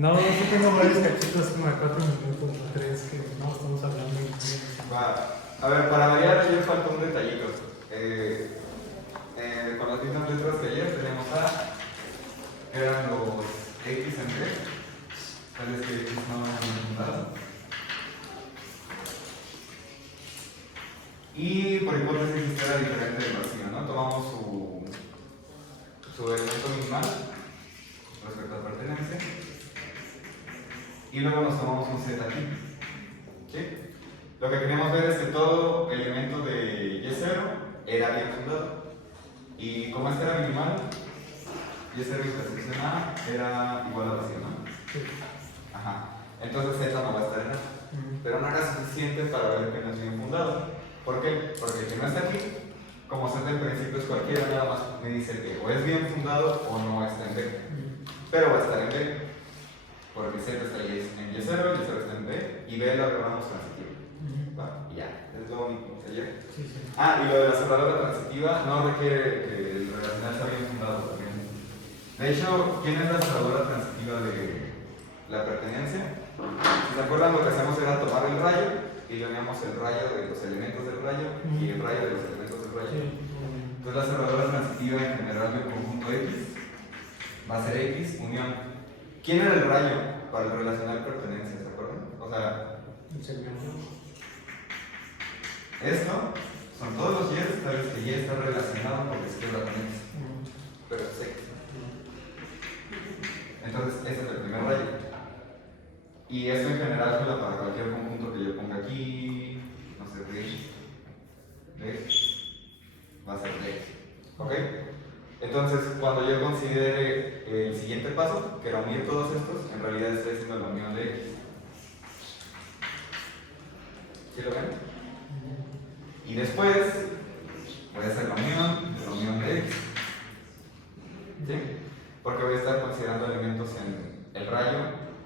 No, sí tengo varios cachitos como de 4 minutos o 3 que no estamos hablando de Va. A ver, para variar, ayer faltó un detallito. Con las mismas letras que ayer tenemos A, eran los X en B, tal vez que X no han dado. Y por hipótesis esto era diferente del vacío, ¿no? Tomamos su elemento minimal respecto a pertenencia y luego nos tomamos un Z aquí. ¿Sí? Lo que queremos ver es que todo elemento de Y0 era bien fundado. Y como este era minimal, Y0 intersección A era igual a vacío, ¿no? Sí. Ajá. Entonces Z no va a estar en A. Pero no era suficiente para ver que no es bien fundado. ¿Por qué? Porque si no está aquí, como Z en principio es cualquiera, nada más me dice que o es bien fundado o no está en B. Pero va a estar en B. Porque Z está en Y0, Y0 está en B y B lo agarramos transitivo. Y ya, es lo único que ayer. Sí, sí. Ah, y lo de la cerradura transitiva no requiere que el relacional sea bien fundado también. De hecho, ¿quién es la cerradura transitiva de la pertenencia? Si se acuerdan, lo que hacemos era tomar el rayo y le uníamos el rayo de los elementos del rayo y el rayo de los elementos del rayo. Entonces la cerradura transitiva en general del conjunto X va a ser X unión. ¿Quién era el rayo para el relacional pertenencia? ¿Se acuerdan? O sea, esto son todos los Y, tal vez que Y está relacionado por la izquierda con X. Pero es X. Entonces, ese es el primer rayo. Y esto en general suena para cualquier conjunto que yo ponga aquí, no sé, D, va a ser D. ¿Ok? Entonces, cuando yo considere el siguiente paso, que era unir todos estos, en realidad estoy haciendo la unión de X. ¿Sí lo ven? Y después voy a hacer la unión de X. ¿Sí? Porque voy a estar considerando elementos en el rayo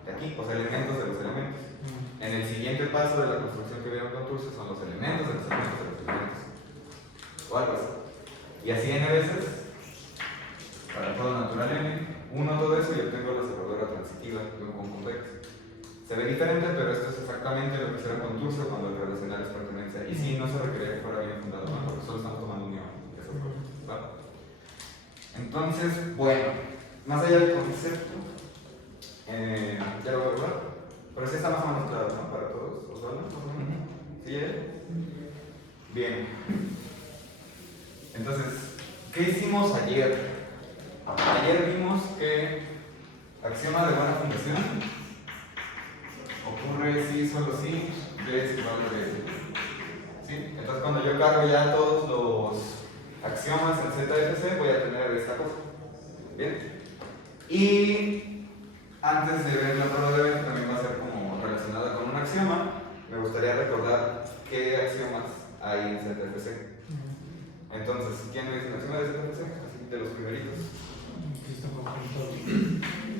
de aquí, o sea, elementos de los elementos. En el siguiente paso de la construcción que vieron con Turce son los elementos de los elementos de los elementos. O algo así. Y así n veces, para todo natural n, uno todo eso y obtengo la cerradura transitiva de un conjunto X. Se ve diferente, pero esto es exactamente lo que se ve con Turce cuando el relacional es pertenencia. Y sí, no se requería que fuera bien fundado, ¿no? Porque solo estamos tomando unión. ¿Vale? Entonces, bueno, más allá del concepto, ya lo voy a hablar, pero sí está más o menos claro, ¿no? Para todos, ¿Osvaldo? ¿Sí? Bien. Entonces, ¿qué hicimos ayer? Ayer vimos que axioma de buena fundación ocurre si, solo si, B es igual a B. ¿Sí? Entonces, cuando yo cargo ya todos los axiomas en ZFC, voy a tener esta cosa. ¿Bien? Y antes de ver la prueba de B, que también va a ser como relacionada con un axioma, me gustaría recordar qué axiomas hay en ZFC. Entonces, ¿quién me dice el axioma de ZFC? Así de los primeritos.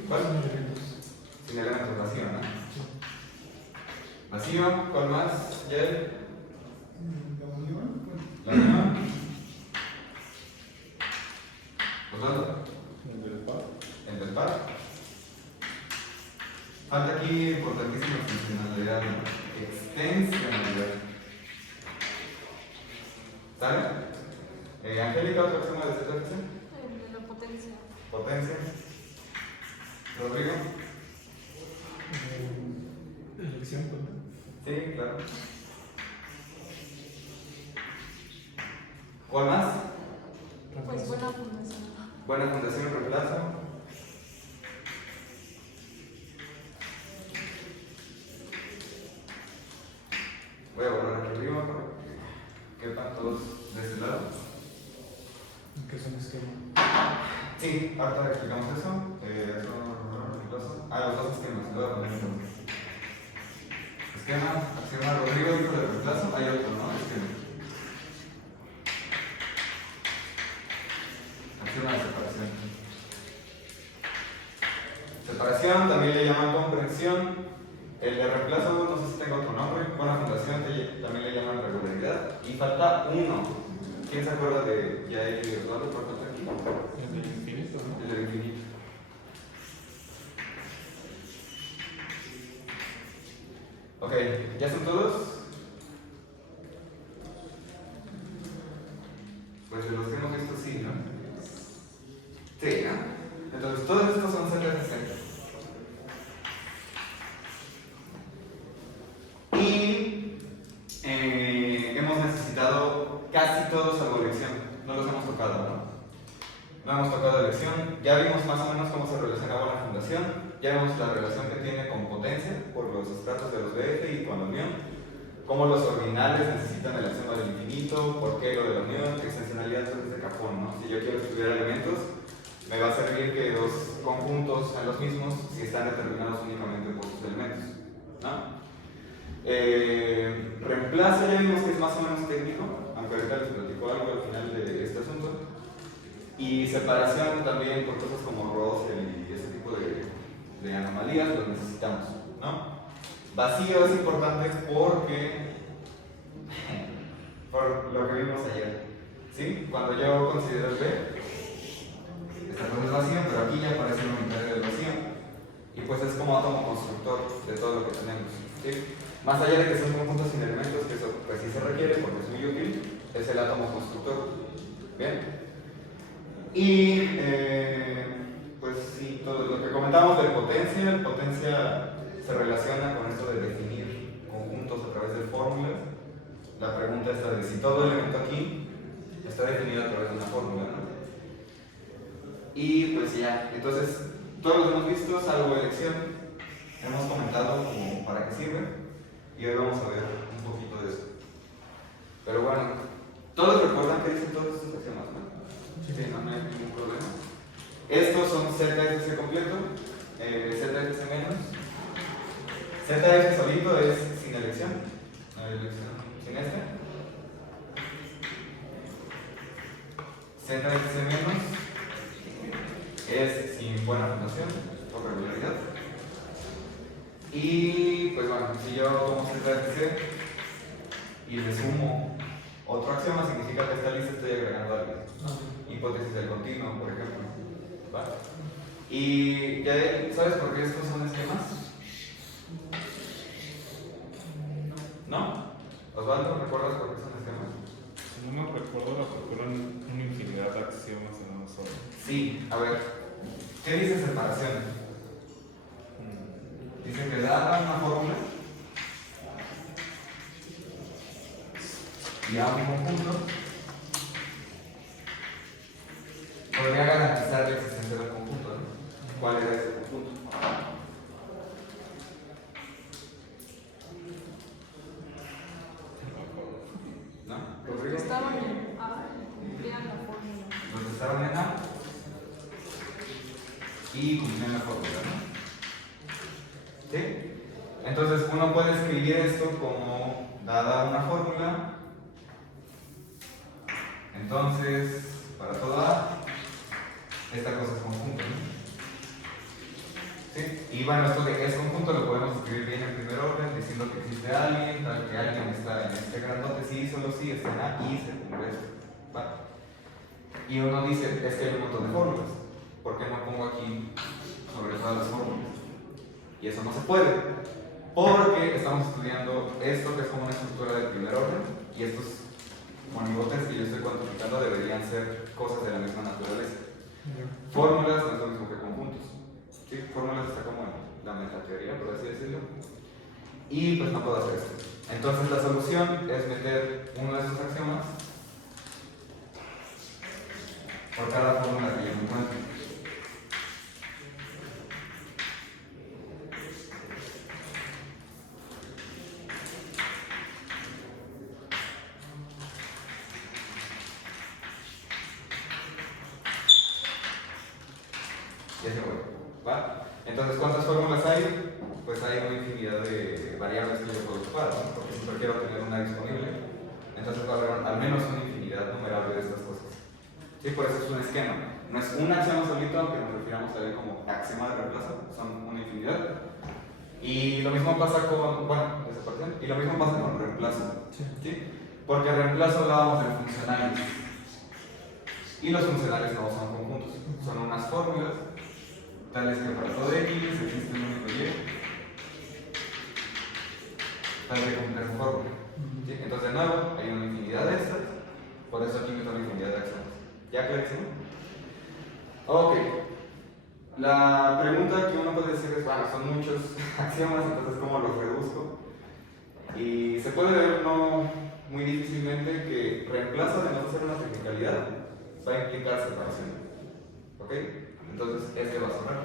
¿Cuál? Sin elementos, vacío, ¿no? Vacío, ¿cuál más? ¿Yael? La unión. ¿Osvaldo? El del par. Falta aquí importantísima funcionalidad, ¿no? Extensionalidad. ¿Sale? Angélica, ¿otra axioma de ZFC? El de la potencia. Potencia. Rodrigo. Elección, Sí, claro. ¿Cuál más? Pues buena fundación. Buena fundación, reemplazo. Voy a borrar aquí arriba para que quepan todos de este lado. que es un esquema. Sí, ahorita explicamos eso. Reemplazo. Los dos esquemas. Lo voy a poner entonces. Esquema, axioma Rodrigo dijo de reemplazo. Hay otro, ¿no? Esquema. Axioma de separación. Separación también le llaman comprensión. El de reemplazo, no sé si tengo otro nombre. Buena fundación también le llaman regularidad. Y falta uno. ¿Quién se acuerda de Yael y Osvaldo? ¿Por falta aquí? El del infinito, ¿no? El del infinito. Ok, ¿ya son todos? Pues de los que hemos visto sí, ¿no? Sí, ¿no? Entonces todos estos son Z60. Y hemos necesitado casi todos salvo elección. No los hemos tocado, ¿no? No hemos tocado elección. Ya vimos más o menos cómo se relaciona con la fundación. Ya vimos la relación que tiene con potencia por los estratos de los BF y con la unión. Cómo los ordinales necesitan el axioma del infinito. Por qué lo de la unión. Extensionalidad es de cajón, ¿no? Si yo quiero estudiar elementos, me va a servir que dos conjuntos sean los mismos si están determinados únicamente por sus elementos, ¿no? Reemplazo ya vimos que es más o menos técnico, aunque ahorita les platico algo al final de este asunto. Y separación también por cosas como Russell y ese tipo de anomalías los necesitamos, ¿no? Vacío es importante porque por lo que vimos ayer, ¿sí? Cuando yo considero el B, esta cosa es vacío, pero aquí ya aparece un unitario del vacío y pues es como átomo constructor de todo lo que tenemos, ¿sí? Más allá de que son conjuntos sin elementos, que eso pues sí se requiere porque es muy útil, es el átomo constructor. ¿Bien? Y pues sí, todo lo que comentábamos de potencia se relaciona con esto de definir conjuntos a través de fórmulas. La pregunta está de si todo elemento aquí está definido a través de una fórmula, ¿no? Y pues ya, entonces todos los hemos visto, salvo elección, hemos comentado como para qué sirve. Y hoy vamos a ver un poquito de eso. Pero bueno, todos recuerdan que dicen todos estos axiomas, ¿no? Sí, no hay ningún problema. Estos son ZFC completo, ZFC menos. ZF solito es sin elección. No hay elección. Sin este. ZFC menos es sin buena fundación o regularidad. Y pues bueno, si yo tomo ZFC y le sumo otro axioma, significa que a esta lista estoy agregando algo. Hipótesis del continuo, por ejemplo. ¿Va? Y ya, ¿sabes por qué estos son esquemas? ¿No? Osvaldo, ¿recuerdas por qué son esquemas? No me recuerdo, la procuran una infinidad de axiomas en uno solo. Sí, a ver, ¿qué dice separación? Dice que dada una fórmula y a un conjunto podría garantizar la existencia del conjunto, ¿no? ¿Cuál era ese conjunto? ¿No? ¿Rodrigo? Estaban en A y cumplían la fórmula. Los estaban en A y cumplían la fórmula, ¿no? ¿Sí? Entonces uno puede escribir esto como dada una fórmula. Entonces, para todo A, esta cosa es conjunto, ¿no? ¿Sí? Y bueno, esto de que es conjunto lo podemos escribir bien en primer orden, diciendo que existe alguien, tal que alguien está en este grandote, sí, solo sí, está en A y se cumple esto. ¿Va? Y uno dice, es que hay un montón de fórmulas. ¿Por qué no pongo aquí sobre todas las fórmulas? Y eso no se puede, porque estamos estudiando esto que es como una estructura de primer orden, y estos monigotes que yo estoy cuantificando deberían ser cosas de la misma naturaleza. Fórmulas no es lo mismo que conjuntos. ¿Sí? Fórmulas está como en la metateoría, por así decirlo. Y pues no puedo hacer esto. Entonces la solución es meter uno de esos axiomas por cada fórmula que yo me encuentre. Ya se voy. ¿Va? Entonces, ¿cuántas fórmulas hay? Pues hay una infinidad de variables que yo puedo ocupar, ¿no? Porque siempre quiero tener una disponible. Entonces va a haber al menos una infinidad numerable de estas cosas. Sí, por eso es un esquema. No es un axioma solito, aunque nos refiramos a él como axioma de reemplazo, son una infinidad. Y lo mismo pasa con, bueno, desaparición, y lo mismo pasa con reemplazo. ¿Sí? Porque reemplazo hablábamos de funcionales. Y los funcionales no son conjuntos, son unas fórmulas tales que para todo X existe un único Y para que cumplir esa fórmula. ¿Sí? Entonces, de nuevo, hay una infinidad de estas, por eso aquí meto una infinidad de acciones. ¿Ya clarísimo? Ok. La pregunta que uno puede decir es, bueno, son muchos axiomas, entonces ¿cómo los reduzco? Y se puede ver no muy difícilmente que reemplazo, además de ser una technicalidad, va a implicar separación. ¿Ok? Entonces este va a sobrar.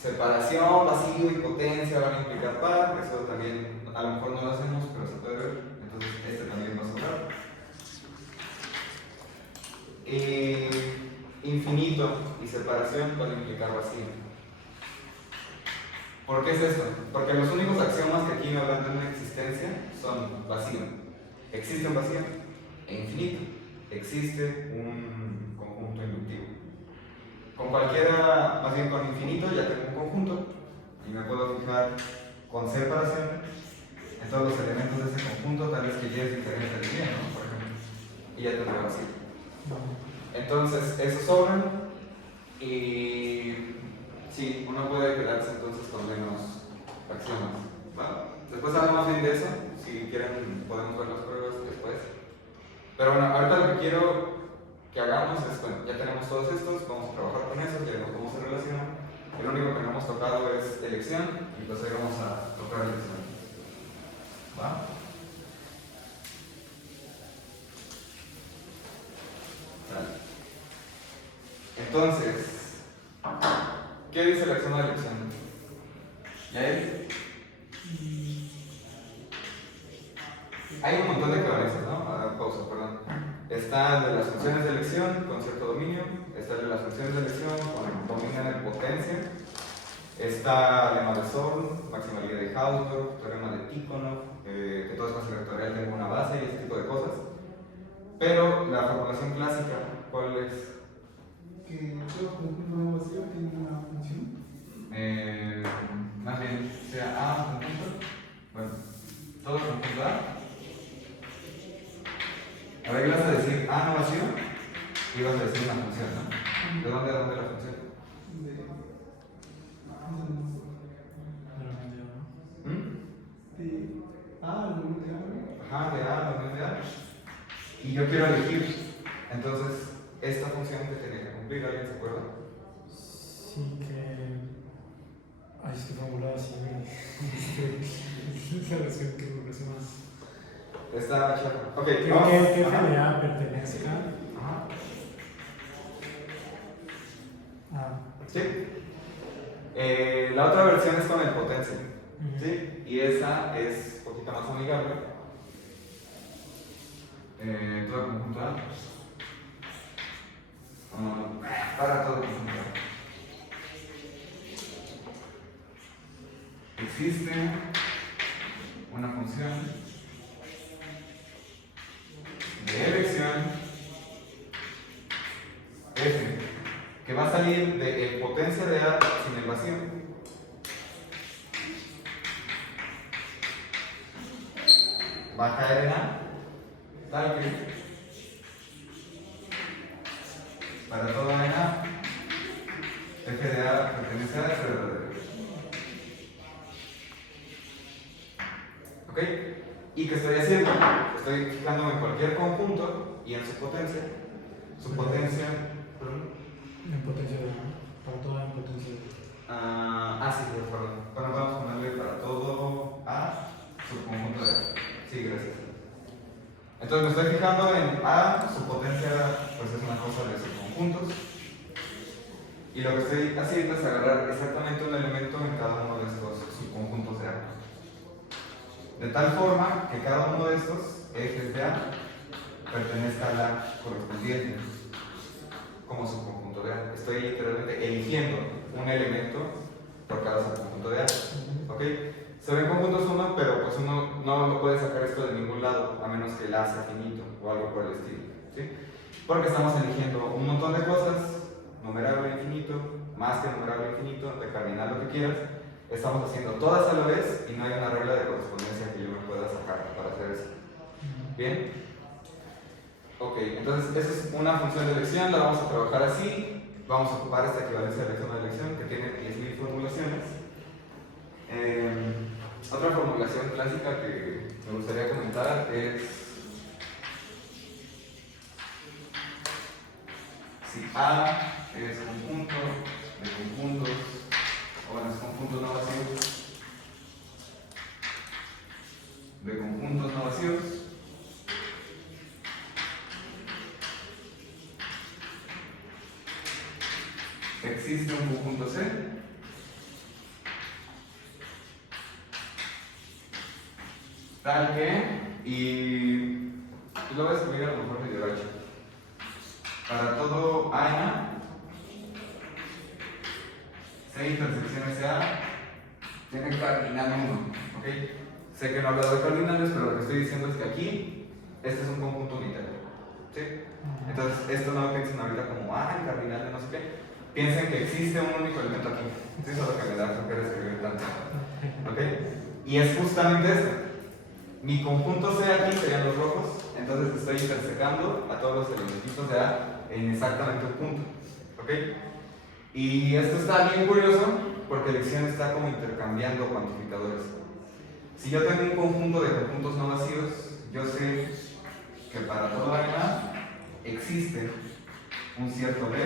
Separación, vacío y potencia van a implicar par, eso también a lo mejor no lo hacemos, pero se puede ver. Entonces este también va a sobrar. Infinito y separación van a implicar vacío. ¿Por qué es esto? Porque los únicos axiomas que aquí me hablan de una existencia son vacío. Existe un vacío e infinito. Existe un conjunto inductivo. Con cualquiera, más bien con infinito, ya tengo un conjunto y me puedo fijar con separación en todos los elementos de ese conjunto, tal vez que Y es diferente de Y, ¿no? Por ejemplo. Y ya tengo vacío. Entonces, eso sobra y sí, uno puede quedarse entonces con menos axiomas. ¿Vale? Después hablamos bien de eso, si quieren podemos ver las pruebas después. Pero bueno, ahorita lo que quiero que hagamos es, bueno, ya tenemos todos estos, vamos a trabajar con eso, ya vemos cómo se relacionan. Lo único que no hemos tocado es elección y pues ahí vamos a tocar elección. ¿Va? Entonces, ¿qué dice la acción de elección? ¿Ya es? Hay un montón de equivalencias, ¿no? Pausa, perdón. Está el de las funciones de elección con cierto dominio, está el de las funciones de elección con dominio en potencia, está lema de Zorn, maximalidad de Hausdorff, teorema de Tikhonov, que todo espacio vectorial tenga una base y ese tipo de cosas. Pero la formulación clásica, ¿cuál es? Que todo conjunto vacío tiene una función. Más bien, sea A conjunto. Bueno, todo conjunto A. A ver, ibas a decir A no vacío y ibas a decir una función, ¿no? ¿De dónde a dónde la función? De A al dominio de A. Ajá, de A al dominio de A. Y yo quiero elegir. Entonces, esta función que tenía que cumplir, ¿alguien se acuerda? Sí, que. Ay, es que formulaba así. Es la versión que me parece más. Está chafa. Ok, Creo vamos. que Ajá. f de A pertenezca Ajá. a. Sí. La otra versión es con el potencia. ¿Sí? Y esa es un poquito más amigable. Todo conjunto A. Para todo conjunto A. Existe una función de elección f que va a salir de potencia de A sin el vacío. Va a caer en A, tal que para todo en A, f de A pertenece a es verdadero. ¿Ok? ¿Y qué estoy haciendo? Estoy fijándome en cualquier conjunto y en su potencia. Su potencia. ¿Perdón? En potencia de A. Para toda en potencia de A. Sí, perdón. Bueno, vamos a ponerle para todo A subconjunto de A. Sí, gracias. Entonces me estoy fijando en A, su potencia pues es una cosa de subconjuntos. Y lo que estoy haciendo es agarrar exactamente un elemento en cada uno de estos subconjuntos de A. De tal forma que cada uno de estos ejes de A pertenezca a la correspondiente como subconjunto de A. Estoy literalmente eligiendo un elemento por cada subconjunto de A. ¿Ok? Se ven conjuntos 1, pero pues uno no puede sacar esto de ningún lado, a menos que el A sea finito o algo por el estilo. ¿Sí? Porque estamos eligiendo un montón de cosas, numerable infinito, más que numerable infinito, decardinal lo que quieras. Estamos haciendo todas a la vez y no hay una regla de correspondencia que yo me pueda sacar para hacer eso. ¿Bien? Ok, entonces esa es una función de elección, la vamos a trabajar así. Vamos a ocupar esta equivalencia de elección a elección que tiene 10.000 formulaciones. Ok, formulación clásica que me gustaría comentar es si A es conjunto de conjuntos, o bueno, es conjuntos no vacíos, de conjuntos no vacíos, existe un conjunto C tal que, y lo voy a escribir a lo mejor medio gacho, para todo A en A, C intersección SA tiene cardinal 1, ¿ok? Sé que no he hablado de cardinales, pero lo que estoy diciendo es que aquí, este es un conjunto unitario, ¿sí? Entonces, esto no lo piensen ahorita como, el cardinal de no sé qué, piensen que existe un único elemento aquí, ¿sí? Solo que me da flojera escribir tanto, ¿ok? Y es justamente esto. Mi conjunto C aquí serían los rojos, entonces estoy intersecando a todos los elementitos de A en exactamente un punto, ¿ok? Y esto está bien curioso porque elección está como intercambiando cuantificadores. Si yo tengo un conjunto de conjuntos no vacíos, yo sé que para todo A existe un cierto B,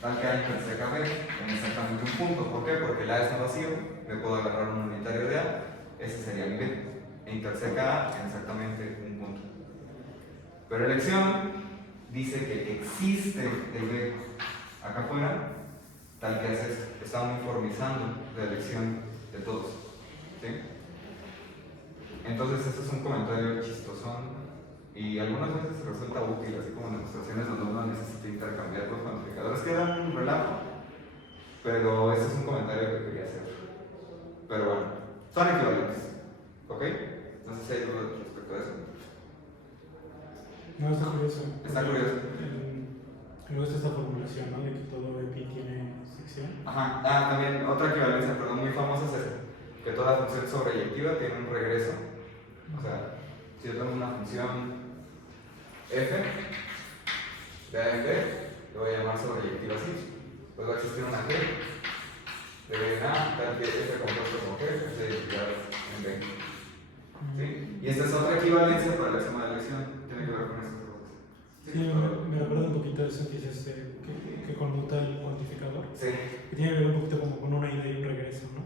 tal que A interseca B en exactamente un punto. ¿Por qué? Porque el A es no vacío, me puedo agarrar un unitario de A, ese sería mi B, e interseca A en exactamente un punto. Pero elección dice que existe el B acá afuera, tal que hace esto. Está uniformizando la elección de todos, ¿sí? Entonces este es un comentario chistosón y algunas veces resulta útil, así como en demostraciones donde uno necesita intercambiar los cuantificadores, que dan un relajo, pero ese es un comentario que quería hacer. Pero bueno, son equivalentes, ¿ok? No sé si hay dudas respecto a eso. No, está curioso. Está curioso. Luego está esta formulación, ¿no? De que todo EPI tiene sección. Ajá, también otra equivalencia, perdón, muy famosa es esa, que toda función sobreyectiva tiene un regreso. O sea, si yo tengo una función f de a en b, le voy a llamar sobreyectiva así. Pues va a existir una g de b en a, tal que f compuesto con g es eyectiva en b. ¿Sí? Y esta es otra equivalencia para el axioma de elección, tiene que ver con estas cosas. Sí, me recuerda un poquito de eso que dices que conmuta el cuantificador. Sí. Que tiene que ver un poquito como con una ida y un regreso, ¿no?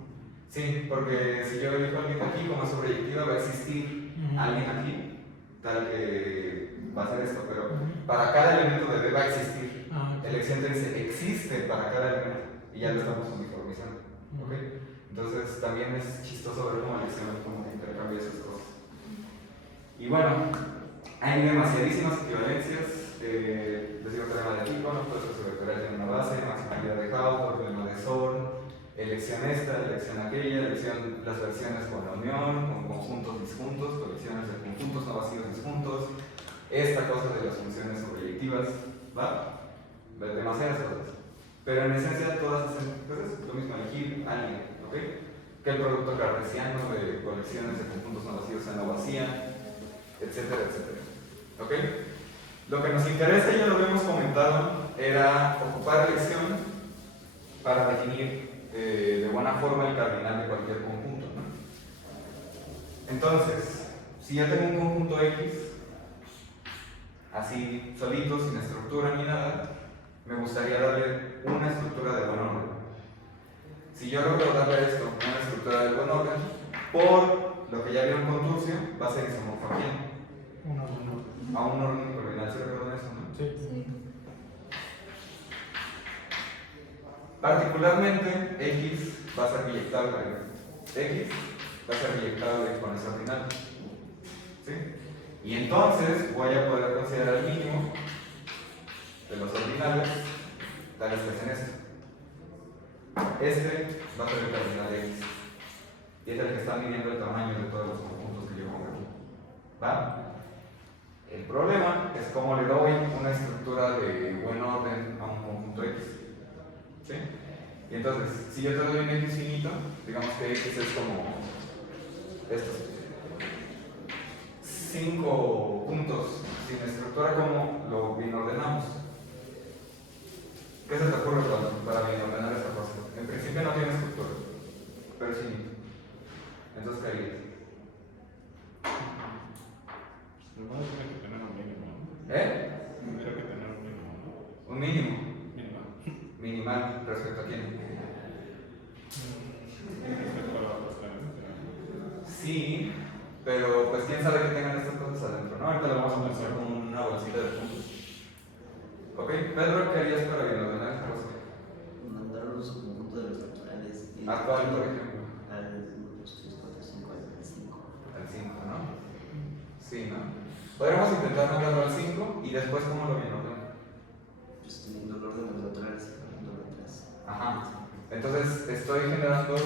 Sí, porque si yo elijo a alguien aquí como sobreyectiva, va a existir alguien aquí, tal que va a ser esto, pero para cada elemento de B va a existir. Okay. Elección te dice existe para cada elemento y ya lo estamos uniformizando. ¿Okay? Entonces también es chistoso ver cómo elección como intercambia esas cosas. Y bueno, hay demasiadísimas equivalencias. Les digo teorema de Tycho, proceso vectorial tiene una base, maximalidad de Hausdorff, problema de Zorn, elección esta, elección aquella, elección las versiones con la unión, con conjuntos disjuntos, colecciones de conjuntos no vacíos disjuntos, esta cosa de las funciones sobreyectivas, ¿va? Demasiadas cosas. Pero en esencia todas hacen pues, lo mismo, elegir alguien, ¿ok? Que el producto cartesiano de colecciones de conjuntos no vacíos sea no vacía, etcétera, etcétera. ¿Ok? Lo que nos interesa, ya lo habíamos comentado, era ocupar elección para definir de buena forma el cardinal de cualquier conjunto, ¿no? Entonces, si ya tengo un conjunto X, así solito, sin estructura ni nada, me gustaría darle una estructura de buen orden. Si yo logro darle a esto una estructura de buen orden, por lo que ya vieron con Turcio, va a ser isomorfo a quién? A un orden cardinal, ¿sí recuerdan eso, no? Sí. Particularmente, X va a ser biyectable. X va a ser biyectable con ese ordinal. ¿Sí? Y entonces voy a poder considerar el mínimo de los ordinales tales que hacen esto. Este va a ser el cardinal de X. Y es el que está midiendo el tamaño de todos los conjuntos que yo pongo aquí. ¿Va? El problema es cómo le doy una estructura de buen orden a un conjunto X. ¿Sí? Y entonces, si yo te doy un X finito, digamos que X es como estos 5 puntos sin estructura, ¿cómo lo bien ordenamos? ¿Qué se te ocurre para bien ordenar esta cosa? En principio no tiene estructura, pero es finito. minimal respecto a quién. Respecto a la transferencia. Sí, pero pues quién sabe que tengan estas cosas adentro, ¿no? Ahorita lo vamos a pensar como una bolsita de puntos. Ok, Pedro, ¿qué harías para bienordenar esta cosa? Mandar un subconjunto de los naturales. Actual, por ejemplo. Al 2, 3, 4, 5, al 5. Al 5, ¿no? Sí, ¿no? Podríamos intentar mandarlo al 5 y después cómo lo bienordenan. Pues teniendo el orden de los naturales y poniéndolo atrás. Ajá. Entonces estoy generando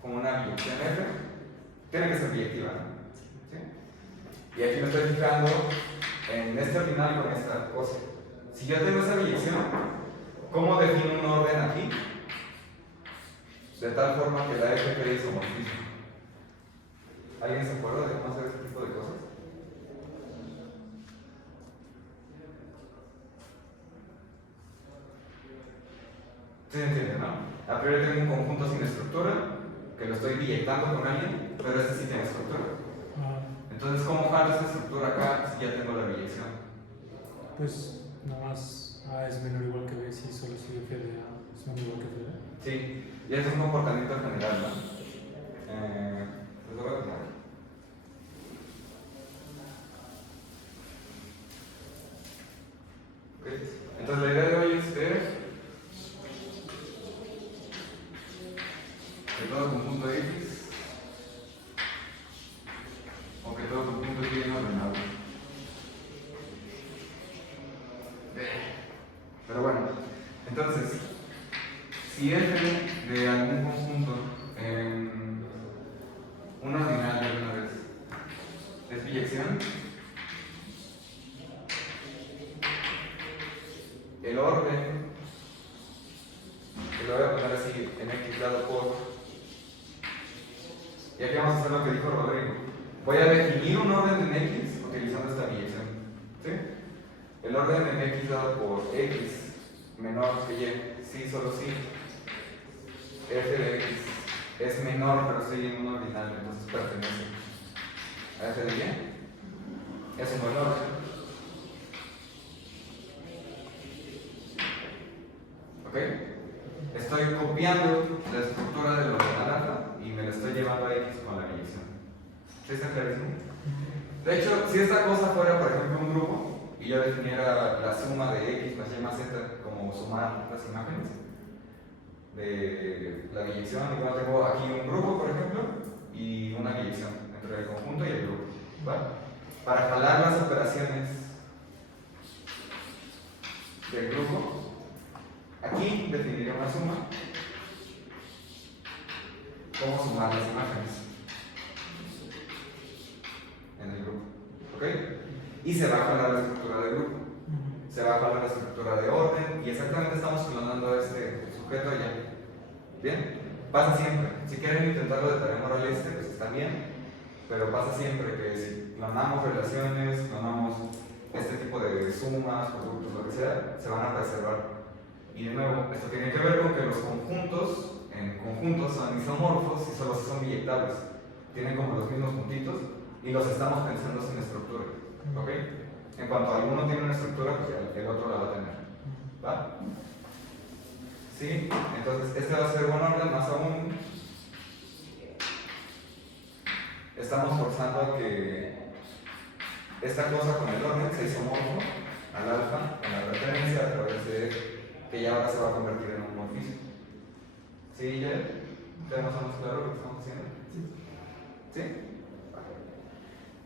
como una biyección F. Tiene que ser biyectiva, ¿no? ¿Sí? Y aquí me estoy fijando en este ordinal con esta cosa. Si yo tengo esa biyección, ¿cómo defino un orden aquí? De tal forma que la F cree isomorfismo. ¿Alguien se acuerda de cómo hacer ese tipo de cosas? ¿Sí se entiende, no? A priori tengo un conjunto sin estructura, que lo estoy biyectando con alguien, pero este sí tiene estructura. Entonces, ¿cómo jalo esa estructura acá si ya tengo la biyección? Pues nada más A es menor o igual que B si solo si F de A es menor o igual que F de B. Sí, y ese es un comportamiento general, ¿no? Pues lo voy a poner. Ok, entonces la idea de hoy es que todo conjunto X o que todo conjunto es bien ordenado. Pero bueno, entonces, si F de algún conjunto un ordinal de alguna vez es biyección, el orden, que lo voy a poner así en X dado por, y aquí vamos a hacer lo que dijo Rodrigo. Voy a definir un orden en X utilizando esta biyección. ¿Sí? El orden en X dado por X menor que Y, sí, solo sí. F de X es menor, pero estoy en un ordinal, entonces pertenece a F de Y. Es un buen orden. ¿Ok? Estoy copiando la estructura del ordenal alfa y me la estoy llevando a X con la biyección. ¿Sí está clarísimo? De hecho, si esta cosa fuera, por ejemplo, un grupo y yo definiera la suma de X más Y más Z como sumar las imágenes de la biyección, y bueno, tengo aquí un grupo, por ejemplo, y una biyección entre el conjunto y el grupo. ¿Vale? Para jalar las operaciones del grupo, aquí definiría una suma. ¿Cómo sumar las imágenes en el grupo? ¿Ok? Y se va a jalar la estructura del grupo. Se va a jalar la estructura de orden y exactamente estamos clonando a este sujeto allá. ¿Bien? Pasa siempre. Si quieren intentarlo de tarea moral pues está bien, pero pasa siempre que si clonamos relaciones, clonamos este tipo de sumas, productos, lo que sea, se van a preservar. Y de nuevo, esto tiene que ver con que los conjuntos en conjuntos son isomorfos y solo son biyectables. Tienen como los mismos puntitos y los estamos pensando sin estructura. ¿Ok? En cuanto alguno tiene una estructura, pues ya el otro la va a tener. ¿Va? ¿Sí? Entonces, este va a ser buen orden, más aún. Estamos forzando a que esta cosa con el orden sea isomorfo al alfa, con la referencia a través de que ya ahora se va a convertir en un morfismo. ¿Sí, ya? ¿Ya más o menos claro lo que estamos haciendo? ¿Sí?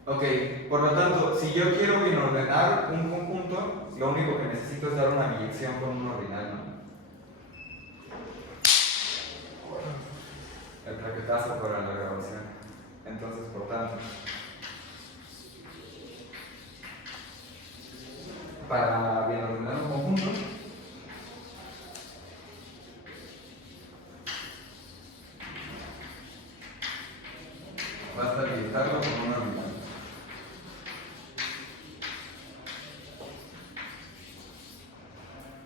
Ok, por lo tanto, si yo quiero bien ordenar un conjunto, lo único que necesito es dar una biyección con un ordinal, ¿no? El traquetazo para la grabación. Entonces, por tanto, para bien ordenar un conjunto, basta biyectarlo con un ordinal.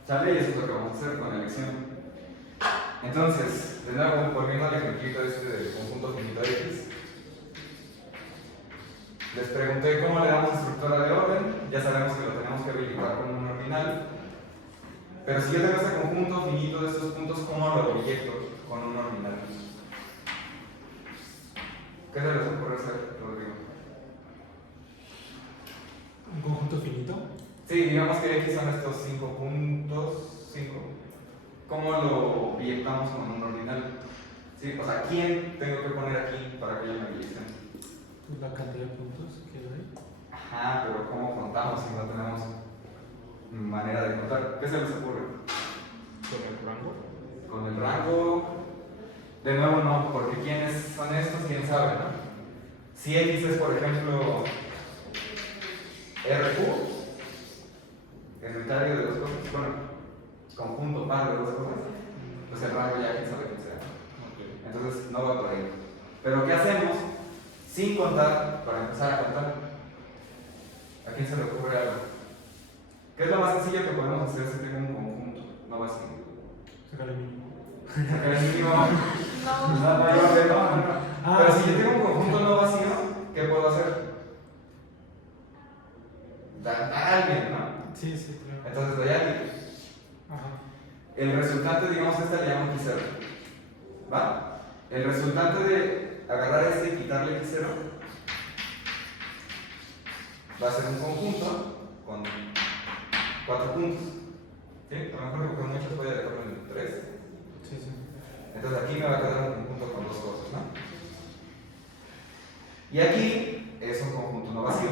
¿Sale? Y eso es lo que vamos a hacer con la elección. Entonces, de nuevo, volviendo al ejemplito este del conjunto finito X, les pregunté cómo le damos estructura de orden. Ya sabemos que lo tenemos que habilitar con un ordinal. Pero si yo tengo este conjunto finito de estos puntos, ¿cómo lo proyecto con un ordinal? ¿Qué se les ocurre hacer, Rodrigo? ¿Un conjunto finito? Sí, digamos que X son estos 5 puntos, 5. ¿Cómo lo proyectamos con un ordinal? ¿Sí? O sea, ¿quién tengo que poner aquí para que haya una proyección? Pues la cantidad de puntos que hay. Ajá, pero ¿cómo contamos si no tenemos manera de contar? ¿Qué se les ocurre? ¿Con el rango? Con el rango, de nuevo no, porque ¿quiénes son estos? ¿Quién sabe, no? Si X es, por ejemplo, RQ, el unitario de dos cosas, bueno, conjunto par de dos cosas, pues el rango ya quién sabe quién sea. Ok. Entonces no va por ahí. Pero ¿qué hacemos sin contar para empezar a contar? ¿A quién se le ocurre algo? ¿Qué es lo más sencillo que podemos hacer si tengo un conjunto no vacío? Sacar el mínimo. Sacar el mínimo. No. Ah, Pero sí. si yo tengo un conjunto no vacío, ¿qué puedo hacer? Dar a alguien, ¿no? Sí, sí, claro. Entonces doy a alguien. Ajá. El resultante, digamos, le llamo X0. ¿Va? El resultante de agarrar este y quitarle X0 va a ser un conjunto con 4 puntos. ¿Sí? A lo mejor porque muchos voy a dejarlo en 3. Sí, sí. Entonces aquí me va a quedar un conjunto con 2 cosas, ¿no? Y aquí es un conjunto no vacío.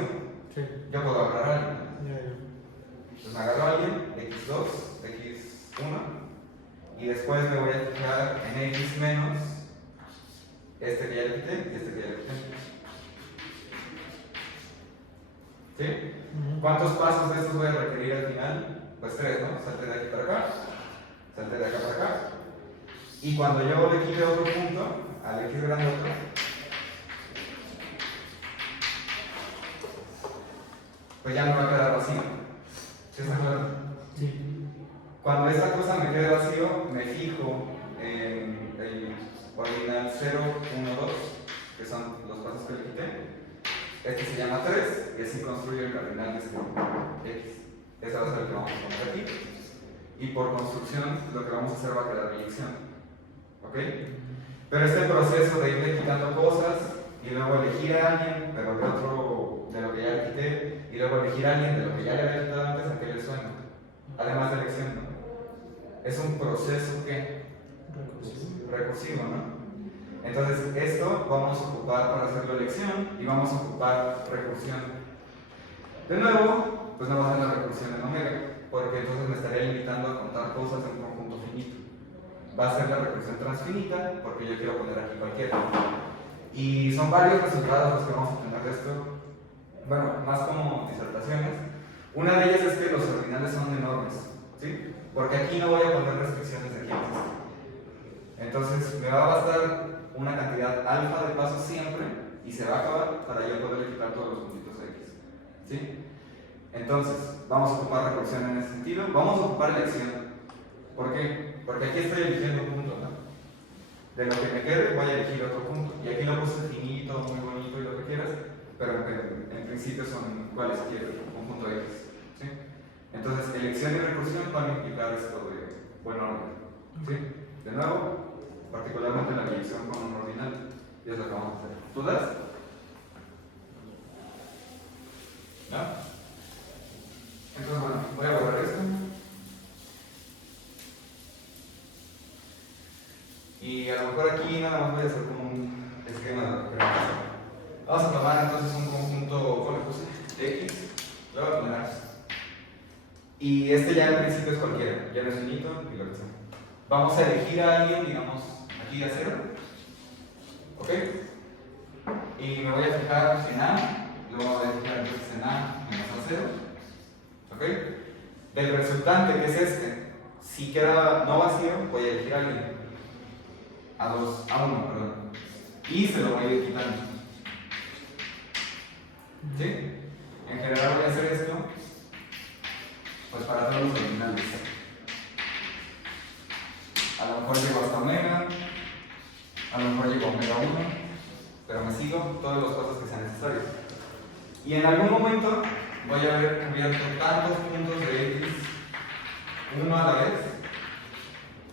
Sí. Yo puedo agarrar a alguien. Ya, ya. Entonces me agarro a alguien, X2, X1, y después me voy a fijar en X menos este que ya le quité y este que ya le quité. ¿Sí? ¿Cuántos pasos de estos voy a requerir al final? Pues 3, ¿no? Salte de aquí para acá, salte de acá para acá. Y cuando yo le quite otro punto, al X grandote, pues ya me va a quedar vacío. ¿Sí está claro? Sí. Cuando esta cosa me quede vacío, me fijo en el ordinal 0, 1, 2, que son los pasos que le quité. Este se llama 3 y así construyo el cardinal de este X. Ese va a ser el que vamos a poner aquí. Y por construcción, lo que vamos a hacer va a quedar biyección. ¿Ok? Pero este proceso de irle quitando cosas y luego elegir a alguien, pero de otro, de lo que ya le quité, y luego elegir a alguien de lo que ya le había quitado antes, a que le suena. Además de elección, ¿no? Es un proceso que recursivo, ¿no? Entonces, esto vamos a ocupar para hacer la elección y vamos a ocupar recursión. De nuevo, pues no va a ser la recursión en omega, porque entonces me estaría limitando a contar cosas en un conjunto finito. Va a ser la recursión transfinita, porque yo quiero poner aquí cualquiera. Y son varios resultados los que vamos a obtener de esto, bueno, más como disertaciones. Una de ellas es que los ordinales son enormes, ¿sí? Porque aquí no voy a poner restricciones de aquí. Entonces me va a bastar una cantidad alfa de pasos siempre y se va a acabar para yo poder quitar todos los puntitos X, ¿sí? Entonces, vamos a ocupar recursión en ese sentido. Vamos a ocupar elección. ¿Por qué? Porque aquí estoy eligiendo un punto, ¿no? De lo que me quede voy a elegir otro punto. Y aquí lo puse finito, muy bonito y lo que quieras, pero en principio son cuáles quiero, un punto X, ¿sí? Entonces, elección y recursión van a implicar esto de buen orden, ¿sí? De nuevo, particularmente la elección con un ordinal, y es lo que vamos a hacer. ¿Dudas? ¿No? Entonces, bueno, voy a borrar esto. Y a lo mejor aquí nada más voy a hacer como un esquema de referencia. Vamos a tomar entonces un conjunto, ¿cómo le puse? X, lo voy a poner aquí. Y este ya en principio es cualquiera, ya no es finito y lo que sea. Vamos a elegir a alguien, digamos, aquí a 0. ¿Ok? Y me voy a fijar en A, luego voy a fijar entonces en A menos A0. ¿Ok? Del resultante, que es este, si queda no vacío, voy a elegir a alguien. A 1, perdón. Y se lo voy a ir quitando. ¿Sí? En general voy a hacer esto, pues para todos los ordinales. A lo mejor llego hasta omega, a lo mejor llego a omega 1, pero me sigo todos los pasos que sean necesarios. Y en algún momento voy a haber cubierto tantos puntos de X uno a la vez,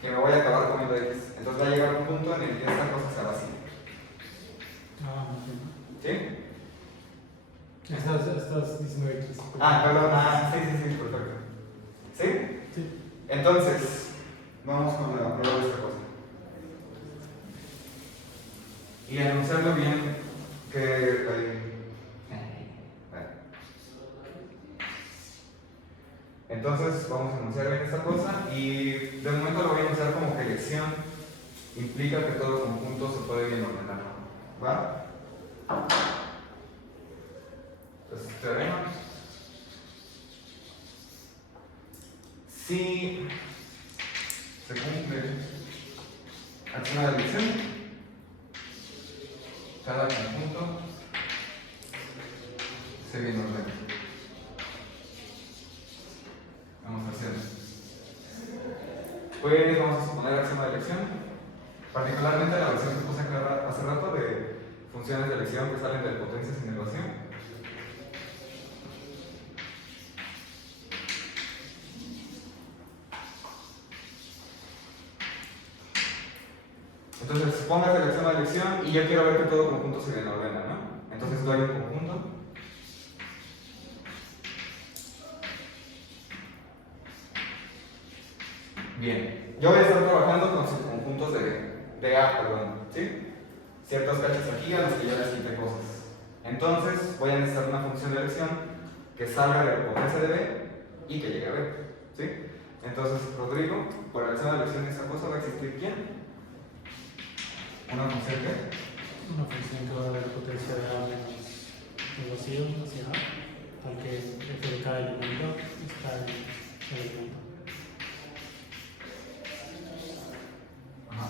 que me voy a acabar comiendo X. Entonces va a llegar un punto en el que esta cosa se vacía. Ah, entiendo. ¿Sí? Estás diciendo X. Ah, perdón, sí, perfecto. ¿Sí? Sí. Entonces, vamos con la prueba de esta cosa. Y anunciarlo bien que... bueno. Entonces, vamos a anunciar bien esta cosa y de momento lo voy a anunciar como que elección implica que todo conjunto se puede bien ordenar. ¿Va? Entonces, teorema. Si se cumple acción de elección, cada conjunto se viene ordena. Vamos a hacer. Pues vamos a suponer axioma de elección, particularmente la versión que puse acá hace rato de funciones de elección que salen de potencia sin ecuación. Entonces, pongas elección a elección y yo quiero ver que todo conjunto se viene ordena, ¿no? Entonces doy un conjunto. Bien, yo voy a estar trabajando con subconjuntos de A, perdón, ¿sí? Ciertos cachos aquí a los que ya les quité cosas. Entonces, voy a necesitar una función de elección que salga de la potencia de B y que llegue a B, ¿sí? Entonces, Rodrigo, por elección de elección de esa cosa va a existir ¿quién? ¿Una función qué? Una función que va a dar potencia de A menos el vacío hacia A, al que f de cada elemento está en el elemento. Ajá.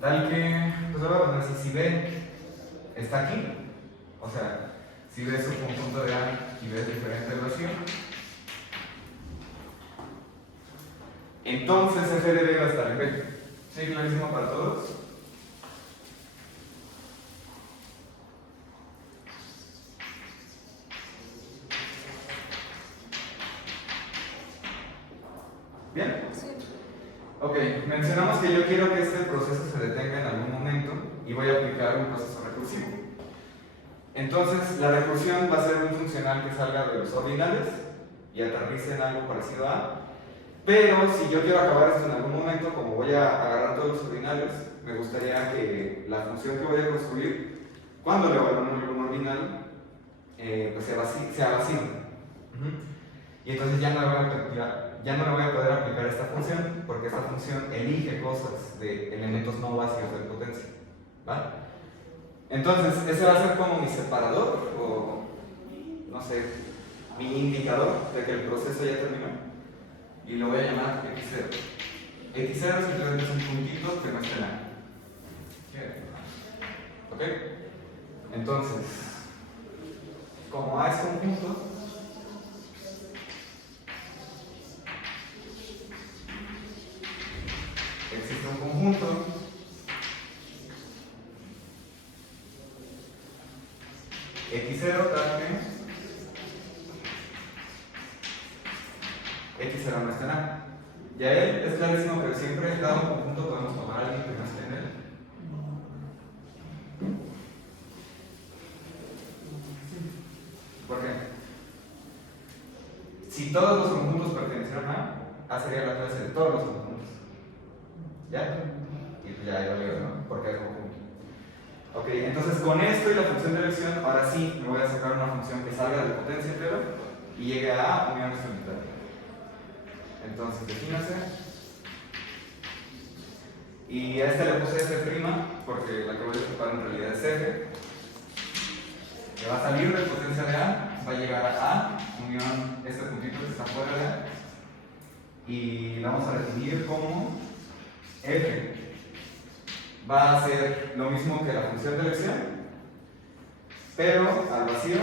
Tal que, pues ahora vamos a decir, si B está aquí, o sea, si B es un conjunto de A y B es diferente del vacío, entonces f de B va a estar en B. ¿Sí? ¿Clarísimo para todos? ¿Bien? Sí. Ok, mencionamos que yo quiero que este proceso se detenga en algún momento y voy a aplicar un proceso recursivo. Entonces, la recursión va a ser un funcional que salga de los ordinales y aterrice en algo parecido a A. Pero si yo quiero acabar esto en algún momento, como voy a agarrar todos los ordinales, me gustaría que la función que voy a construir, cuando le evalúe un ordinal, pues sea vacío. Y entonces ya no le voy a poder aplicar esta función, porque esta función elige cosas de elementos no vacíos de potencia. ¿Va? Entonces, ese va a ser como mi separador, o no sé, mi indicador de que el proceso ya terminó. Y lo voy a llamar X0. X0 simplemente es un puntito que no está en A. ¿Ok? Entonces, como A es conjunto, existe un conjunto X0 tal que X0 no está en A. Ya él es clarísimo que siempre en cada conjunto podemos tomar a alguien que no esté en él. ¿Por qué? Si todos los conjuntos pertenecieran a sería la clase de todos los conjuntos. ¿Ya? Y pues ya lo leo, ¿no? Porque es conjunto. Ok, entonces con esto y la función de elección, ahora sí me voy a sacar una función que salga de potencia entero y llegue a A unión unitaria. Entonces, defínase. Y a este le puse F', porque la que voy a ocupar en realidad es F. Que va a salir de potencia de A, va a llegar a A, unión este puntito que está fuera de A. Y la vamos a definir como F. Va a ser lo mismo que la función de elección, pero al vacío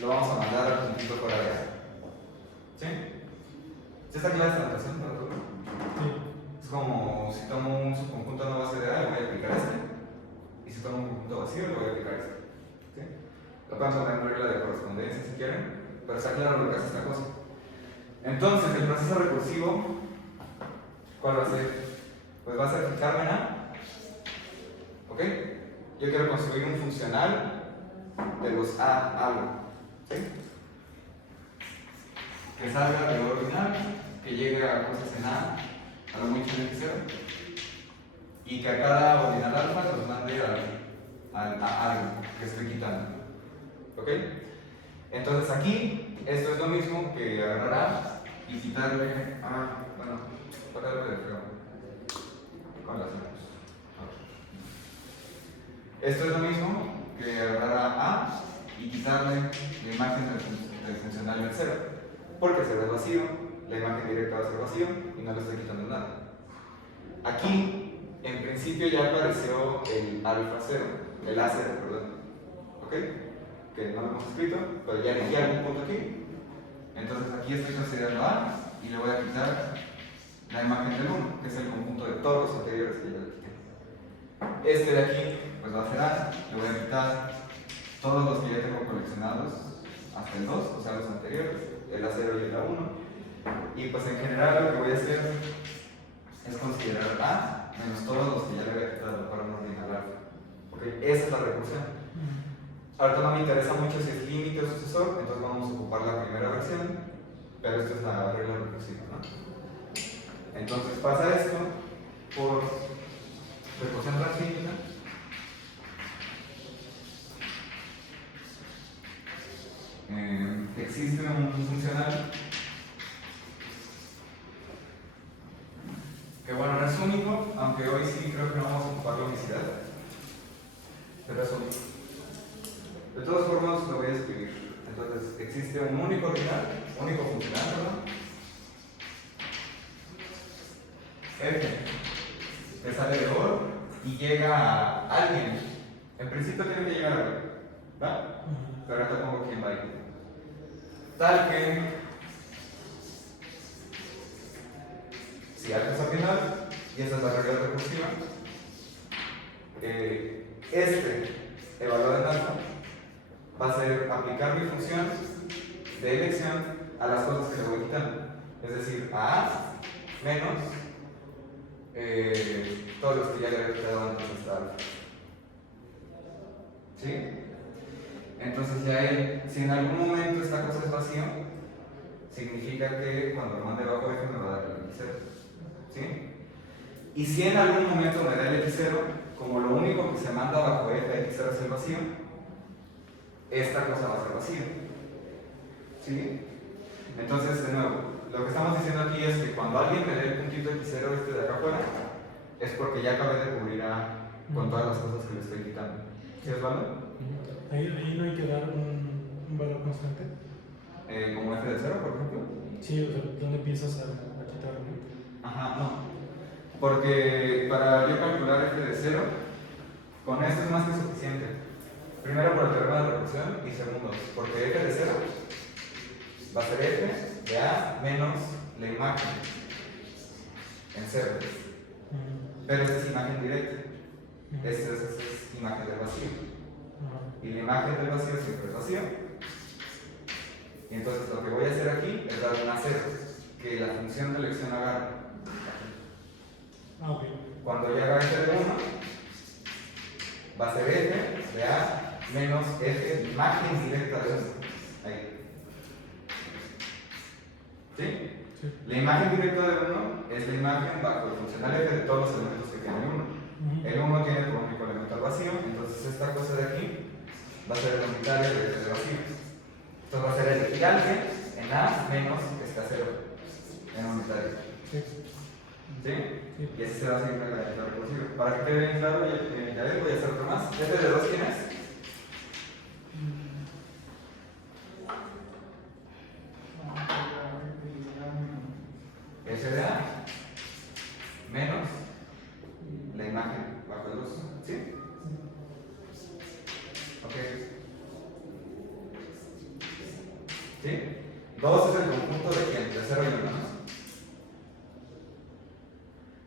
lo vamos a mandar al puntito fuera de A. ¿Sí? ¿Sí está clara esta notación para todo? Sí. Es como si tomo un subconjunto no base de A, le voy a aplicar este. Y si tomo un conjunto vacío, le voy a aplicar este. ¿Sí? Lo pueden poner en regla de correspondencia si quieren. pero está claro lo que hace esta cosa. Entonces, el proceso recursivo, ¿cuál va a ser? Pues va a ser fijarme en A. ¿Ok? Yo quiero construir un funcional de los A algo. ¿Sí? Que salga de ordinal, que llegue a cosas en A lo mucho en X0, y que a cada ordinal alfa los mande a algo que estoy quitando. ¿Ok? Entonces aquí, esto es lo mismo que agarrar A y quitarle a, bueno, ponerle de freno. ¿Cómo lo hacemos? Esto es lo mismo que agarrar a y quitarle la imagen del funcional del 0, porque 0 es vacío, la imagen directa va a ser vacío y no le estoy quitando nada. Aquí, en principio ya apareció el alfa 0, el A0, perdón. ¿Ok? Que no lo hemos escrito, pero ya elegí algún punto aquí. Entonces aquí estoy considerando A y le voy a quitar la imagen del 1, que es el conjunto de todos los anteriores que ya le quité. Este de aquí, pues va a ser A, le voy a quitar todos los que ya tengo coleccionados hasta el 2, o sea los anteriores, el A0 y el A1. Y pues en general lo que voy a hacer es considerar A menos todos los que ya le había quitado para un ordinal alfa. ¿Ok? Esa es la recursión. Ahorita no me interesa mucho si es límite o sucesor, entonces vamos a ocupar la primera versión, pero esta es la regla recursiva, ¿no? Entonces pasa esto por recursión transfinita. Existe un funcional que, bueno, no es único, aunque hoy sí creo que no vamos a ocupar la unicidad, pero es único. De todas formas lo voy a escribir. Entonces existe un único ordinal, único funcional, perdón, F, que sale de OR y llega a alguien. En principio tiene que llegar a alguien, ¿va? Pero ahora te pongo quién va a ir. Tal que si algo es ordinal, y esa es la regla recursiva, evaluado en alfa va a ser aplicar mi función de elección a las cosas que le voy quitando. Es decir, a A menos todos los que ya le había quitado antes hasta alfa. ¿Sí? Entonces ya si en algún momento esta cosa es vacío, significa que cuando lo mande bajo F me va a dar el X0. ¿Sí? Y si en algún momento me da el X0, como lo único que se manda bajo F X0 es el vacío, esta cosa va a ser vacío. ¿Sí? Entonces, de nuevo, lo que estamos diciendo aquí es que cuando alguien me dé el puntito X0 este de acá afuera, es porque ya acabé de cubrir A con todas las cosas que le estoy quitando. ¿Sí es válido? Ahí no hay que dar un valor constante. Como F de 0, por ejemplo. Sí, o sea, ¿dónde empiezas a quitar? Ajá, no. Porque para yo calcular F de 0, con esto es más que suficiente. Primero por el teorema de recursión y segundo, porque F de 0 va a ser F de A menos la imagen en 0. Pero esta es imagen directa. Esta es imagen del vacío. Y la imagen del vacío siempre es vacío. Y entonces lo que voy a hacer aquí es dar una 0, que la función de elección agarra. Cuando ya haga F de 1, va a ser F de A menos F imagen directa de 1. Ahí. ¿Sí? Sí. La imagen directa de 1 es la imagen bajo el funcional F de todos los elementos que tiene 1. El 1 tiene como único elemento al vacío, entonces esta cosa de aquí va a ser el unitario de F de vacío. Entonces va a ser el equivalente en A menos esta 0 en unitario. ¿Sí? Y ese se va a seguir la cadena recursiva. Para que quede bien claro, ya ves, voy a hacer otro más. ¿F de 2 quién es? F de A menos la imagen bajo el 2. ¿Sí? Ok. ¿Sí? 2 es el conjunto de quién? De 0 y 1, ¿no?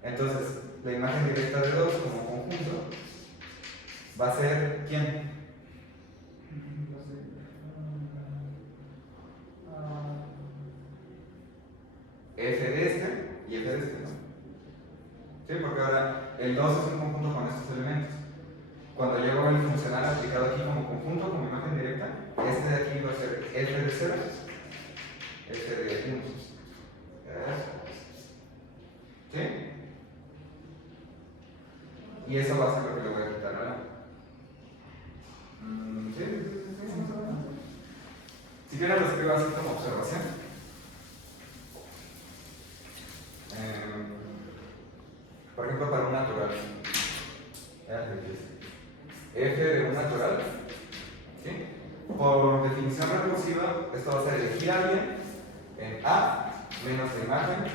Entonces, la imagen directa de 2 como conjunto va a ser ¿quién? f de este y f de este, ¿no? ¿Sí? Porque ahora el 2 es un conjunto con estos elementos. Cuando llevo el funcional aplicado aquí como conjunto, como imagen directa, este de aquí va a ser f de 0, f de 1. ¿Sí? Y eso va a ser lo que le voy a quitar ahora. ¿Sí? Si quieres lo escribo así como observación. Por ejemplo, para un natural. F de un natural. ¿Sí? Por definición recursiva, esto va a ser elegir a alguien en A menos la imagen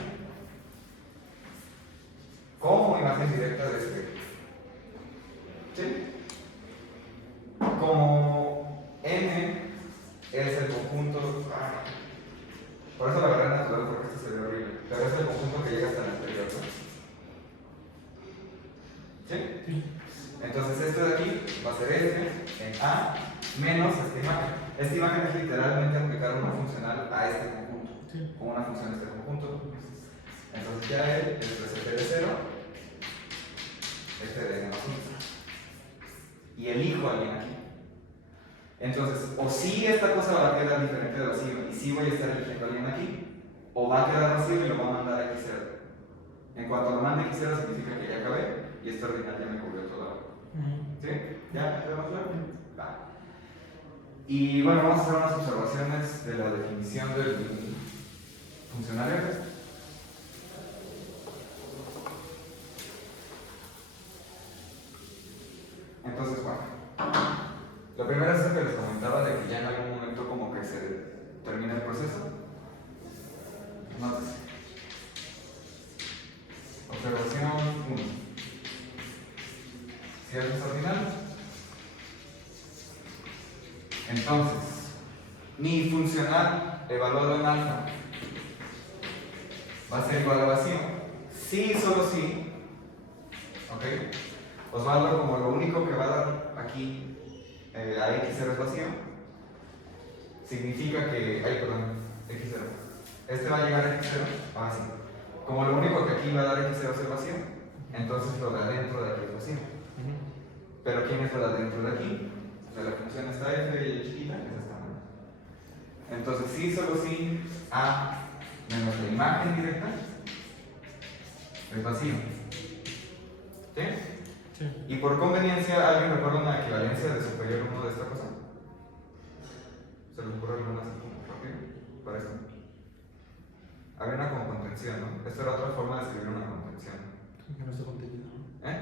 como imagen directa de este. ¿Sí? Como N es el conjunto. Por eso la agarré natural, porque esto se ve horrible. Pero es el conjunto que llega hasta el anterior, ¿no? ¿Sí? Sí. Entonces esto de aquí va a ser F en A menos esta imagen. Esta imagen es literalmente aplicar una funcional a este conjunto. Sí. Como una función a este conjunto. Entonces ya él es F de 0, F de menos 1. Y elijo a alguien aquí. Entonces, o sí esta cosa va a quedar diferente de vacío y sí voy a estar eligiendo a alguien aquí, o va a quedar vacío y lo voy a mandar a X0. En cuanto lo mande a X0 significa que ya acabé y este ordinal ya me cubrió todo. ¿Sí? ¿Ya quedó más claro? Va. Y bueno, vamos a hacer unas observaciones de la definición del funcional F. Entonces, bueno, lo primero es lo que les comentaba de que ya en algún momento como que se termina el proceso. Entonces, observación 1. Ciertos ordinales. Entonces, mi funcional evaluado en alfa va a ser igual a vacío. Sí, solo sí. ¿Ok? Osvaldo, como lo único que va a dar aquí a X0 es vacío, significa que. Ay, perdón, X0. Este va a llegar a X0, ahora sí. Como lo único que aquí va a dar X0 es el vacío, entonces lo de adentro de aquí es vacío. Pero ¿quién es lo de adentro de aquí? De la función esta f y chiquita, es esta. Entonces, sí, solo sí, A menos la imagen directa es vacío. ¿Sí? Sí. Y por conveniencia, ¿alguien recuerda una equivalencia de superior 1 de esta cosa? ¿Se le ocurre alguna así como rápido? Para eso. Había una con contención, ¿no? Esta era otra forma de escribir una contención. Que no está contenido, ¿no? ¿Eh?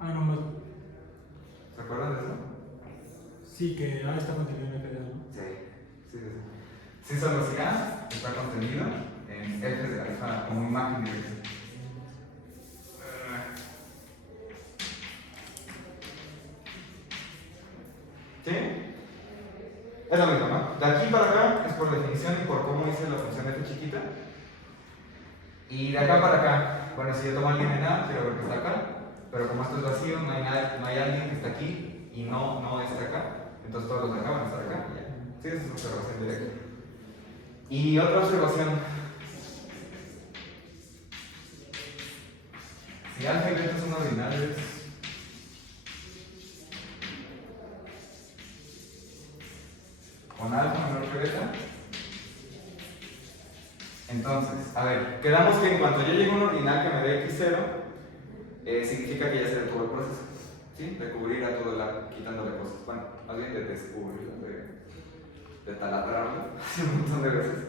Ah, no, más. ¿Se acuerdan de eso? Sí, que A está contenido en FDA, ¿no? Sí. Sí, solo si A está contenido en F de alfa como imagen directa. ¿Sí? Es lo mismo, ¿no? De aquí para acá es por definición y por cómo hice la función f chiquita. Y de acá para acá, bueno, si yo tomo a alguien en A, quiero ver que está acá, pero como esto es vacío, no hay alguien que está aquí y no está acá, entonces todos los de acá van a estar acá. Ya. Sí, esa es observación directa. Y otra observación. Si alfa y beta son ordinales, con alfa menor que beta, entonces, a ver, quedamos que en cuanto yo llegue a un ordinal que me dé x0, significa que ya se detuvo el proceso, ¿sí? De cubrir a todo el arco, quitándole cosas. Bueno, más bien de descubrirlo, de taladrarlo un montón de veces.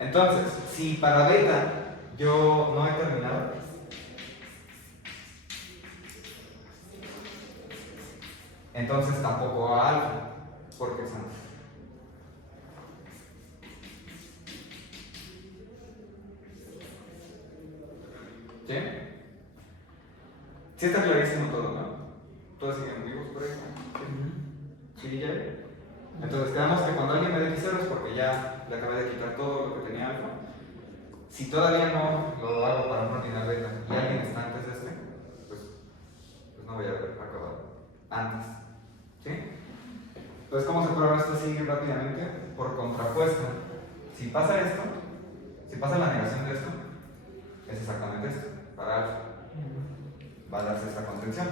Entonces, si para beta yo no he terminado, entonces tampoco a alfa, porque son. ¿Sí? Sí está clarísimo todo, ¿no? ¿Todos siguen vivos por ahí? ¿Sí? ¿Ya? Entonces quedamos que cuando alguien me dé x0 es porque ya le acabé de quitar todo lo que tenía alfa. Si todavía no lo hago para un ordinal beta y alguien está antes de este, pues no voy a haber acabado antes. ¿Sí? Entonces, ¿cómo se prueba esto así rápidamente? Por contrapuesta. Si pasa esto, Si pasa la negación de esto, es exactamente esto, para alfa. Va a darse esta contención.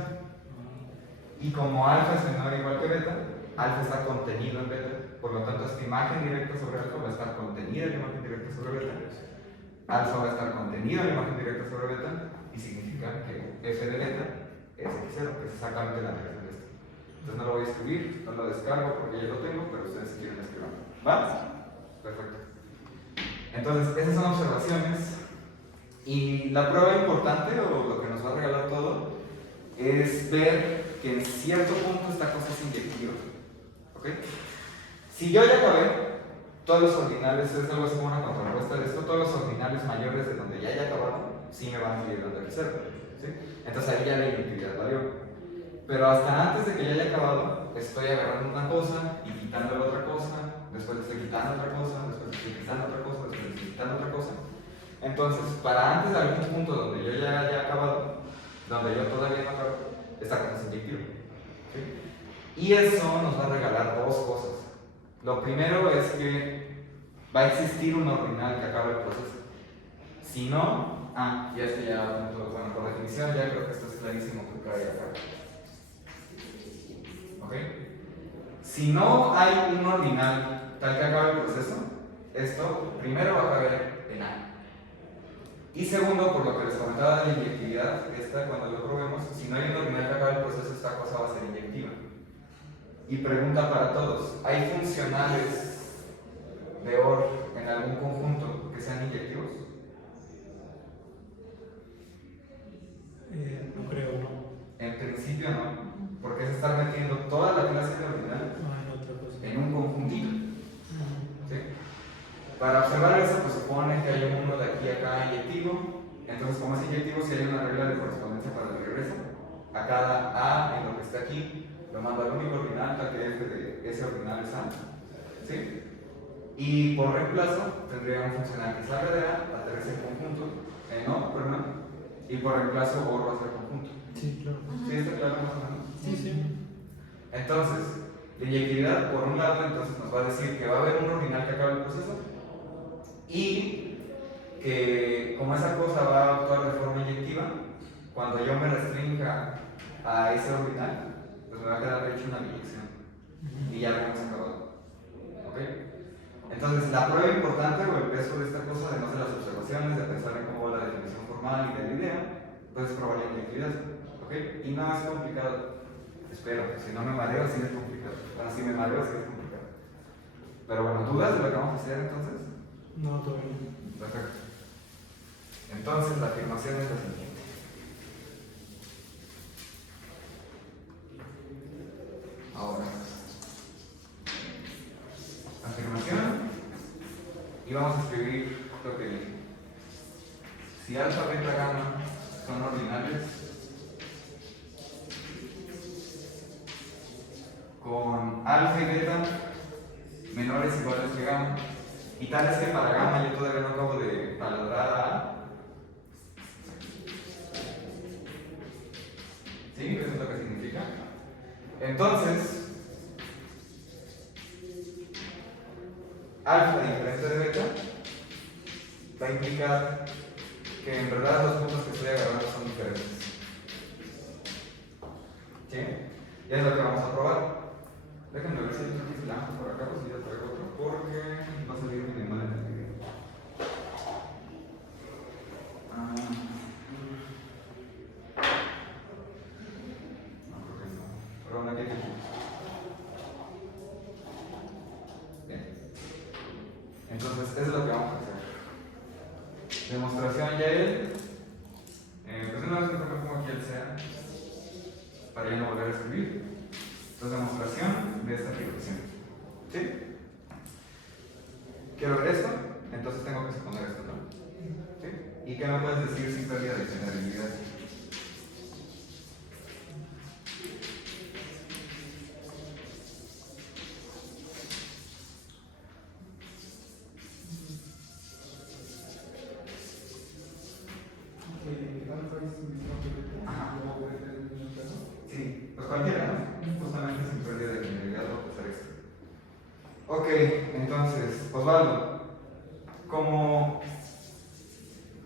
Y como alfa es menor o igual que beta, alfa está contenido en beta, por lo tanto esta imagen directa sobre alfa va a estar contenida en la imagen directa sobre beta. Alfa va a estar contenido en la imagen directa sobre beta, y significa que f de beta es x0, que es exactamente la negación de esto. Entonces no lo voy a escribir, no lo descargo porque ya lo tengo, pero ustedes si quieren escribirlo. ¿Va? Perfecto. Entonces, esas son observaciones. Y la prueba importante, o lo que nos va a regalar todo, es ver que en cierto punto esta cosa es inyectiva. ¿Ok? Si yo ya acabé, todos los ordinales, es algo así como una contrapuesta de esto, todos los ordinales mayores de donde ya haya acabado, sí me van a seguir dando x0. ¿Sí? Entonces ahí ya la inyectividad valió. Pero hasta antes de que ya haya acabado, estoy agarrando una cosa y quitando la otra cosa, después estoy quitando otra cosa, después estoy quitando otra cosa, después estoy quitando otra cosa. Entonces, para antes de algún punto donde yo ya haya acabado, donde yo todavía no acabo, esta cosa es inyectiva. ¿Sí? Y eso nos va a regalar dos cosas. Lo primero es que va a existir un ordinal que acabe el proceso. Si no, y este ya, bueno, por definición, ya creo que esto es clarísimo que cae acá. ¿Ok? Si no hay un ordinal tal que acabe el proceso, esto primero va a caber en A. Y segundo, por lo que les comentaba de la inyectividad, esta cuando lo probemos, si no hay un ordinal que acabe el proceso, esta cosa va a ser inyectiva. Y pregunta para todos, ¿hay funcionales de OR en algún conjunto que sean inyectivos? No creo, no. En principio no, porque es estar metiendo toda la clase de ordinal No hay otra cosa. en un conjuntito. ¿Sí? Para observar eso, pues supone que hay uno de aquí a acá inyectivo. Entonces, como es inyectivo, si hay una regla de correspondencia para el regreso, a cada A en lo que está aquí, lo mando al único ordinal, tal que f de ese ordinal es A. ¿Sí? Y por reemplazo, tendría un funcional que salga de A, aterriza en conjunto, y por reemplazo, OR va a ser conjunto. Sí, claro. ¿Sí está claro más o menos? Sí, sí. Entonces, la inyectividad, por un lado, entonces nos va a decir que va a haber un ordinal que acabe el proceso y que como esa cosa va a actuar de forma inyectiva, cuando yo me restrinja a ese ordinal, pues me va a quedar de hecho una biyección y ya lo hemos acabado. ¿Ok? Entonces, la prueba importante o el peso de esta cosa, además de las observaciones, de pensar en cómo va la definición formal y de la idea, pues es probar la inyectividad. ¿Ok? Y no es complicado. Espero, si no me mareo, sí es complicado. Bueno, si me mareo, sí es complicado. Pero bueno, ¿dudas de lo que vamos a hacer entonces? No, todavía. Perfecto. Entonces, la afirmación es la siguiente. Ahora, afirmación. Y vamos a escribir lo que dije. Si alfa, beta, gamma son ordinales, con alfa y beta menores o iguales que gamma, y tal es que para gamma yo todavía no acabo de taladrar a A. ¿Sí? ¿Eso es lo que significa? Entonces, alfa diferente de beta va a implicar que en verdad los puntos que estoy agarrando son diferentes. ¿Sí? Y es lo que vamos a probar. Déjenme ver si hay otro blanco por acá, pues si ya traigo otro, porque va a salir minimal en el video. No, creo que no. Pero bueno, aquí hay que. Bien. Entonces, eso es lo que vamos a hacer. Demostración ya él. Pues una vez que pongo aquí el sea, para ya no volver a escribir. Entonces, demostración de esta afirmación. ¿Sí? Quiero ver esto, entonces tengo que suponer esto, ¿no? ¿Sí? ¿Y qué me puedes decir sin pérdida de generalidad? Sí, pues cualquiera, ¿no? Justamente sin pérdida de generalidad voy a usar esto. Ok, entonces, Osvaldo, como como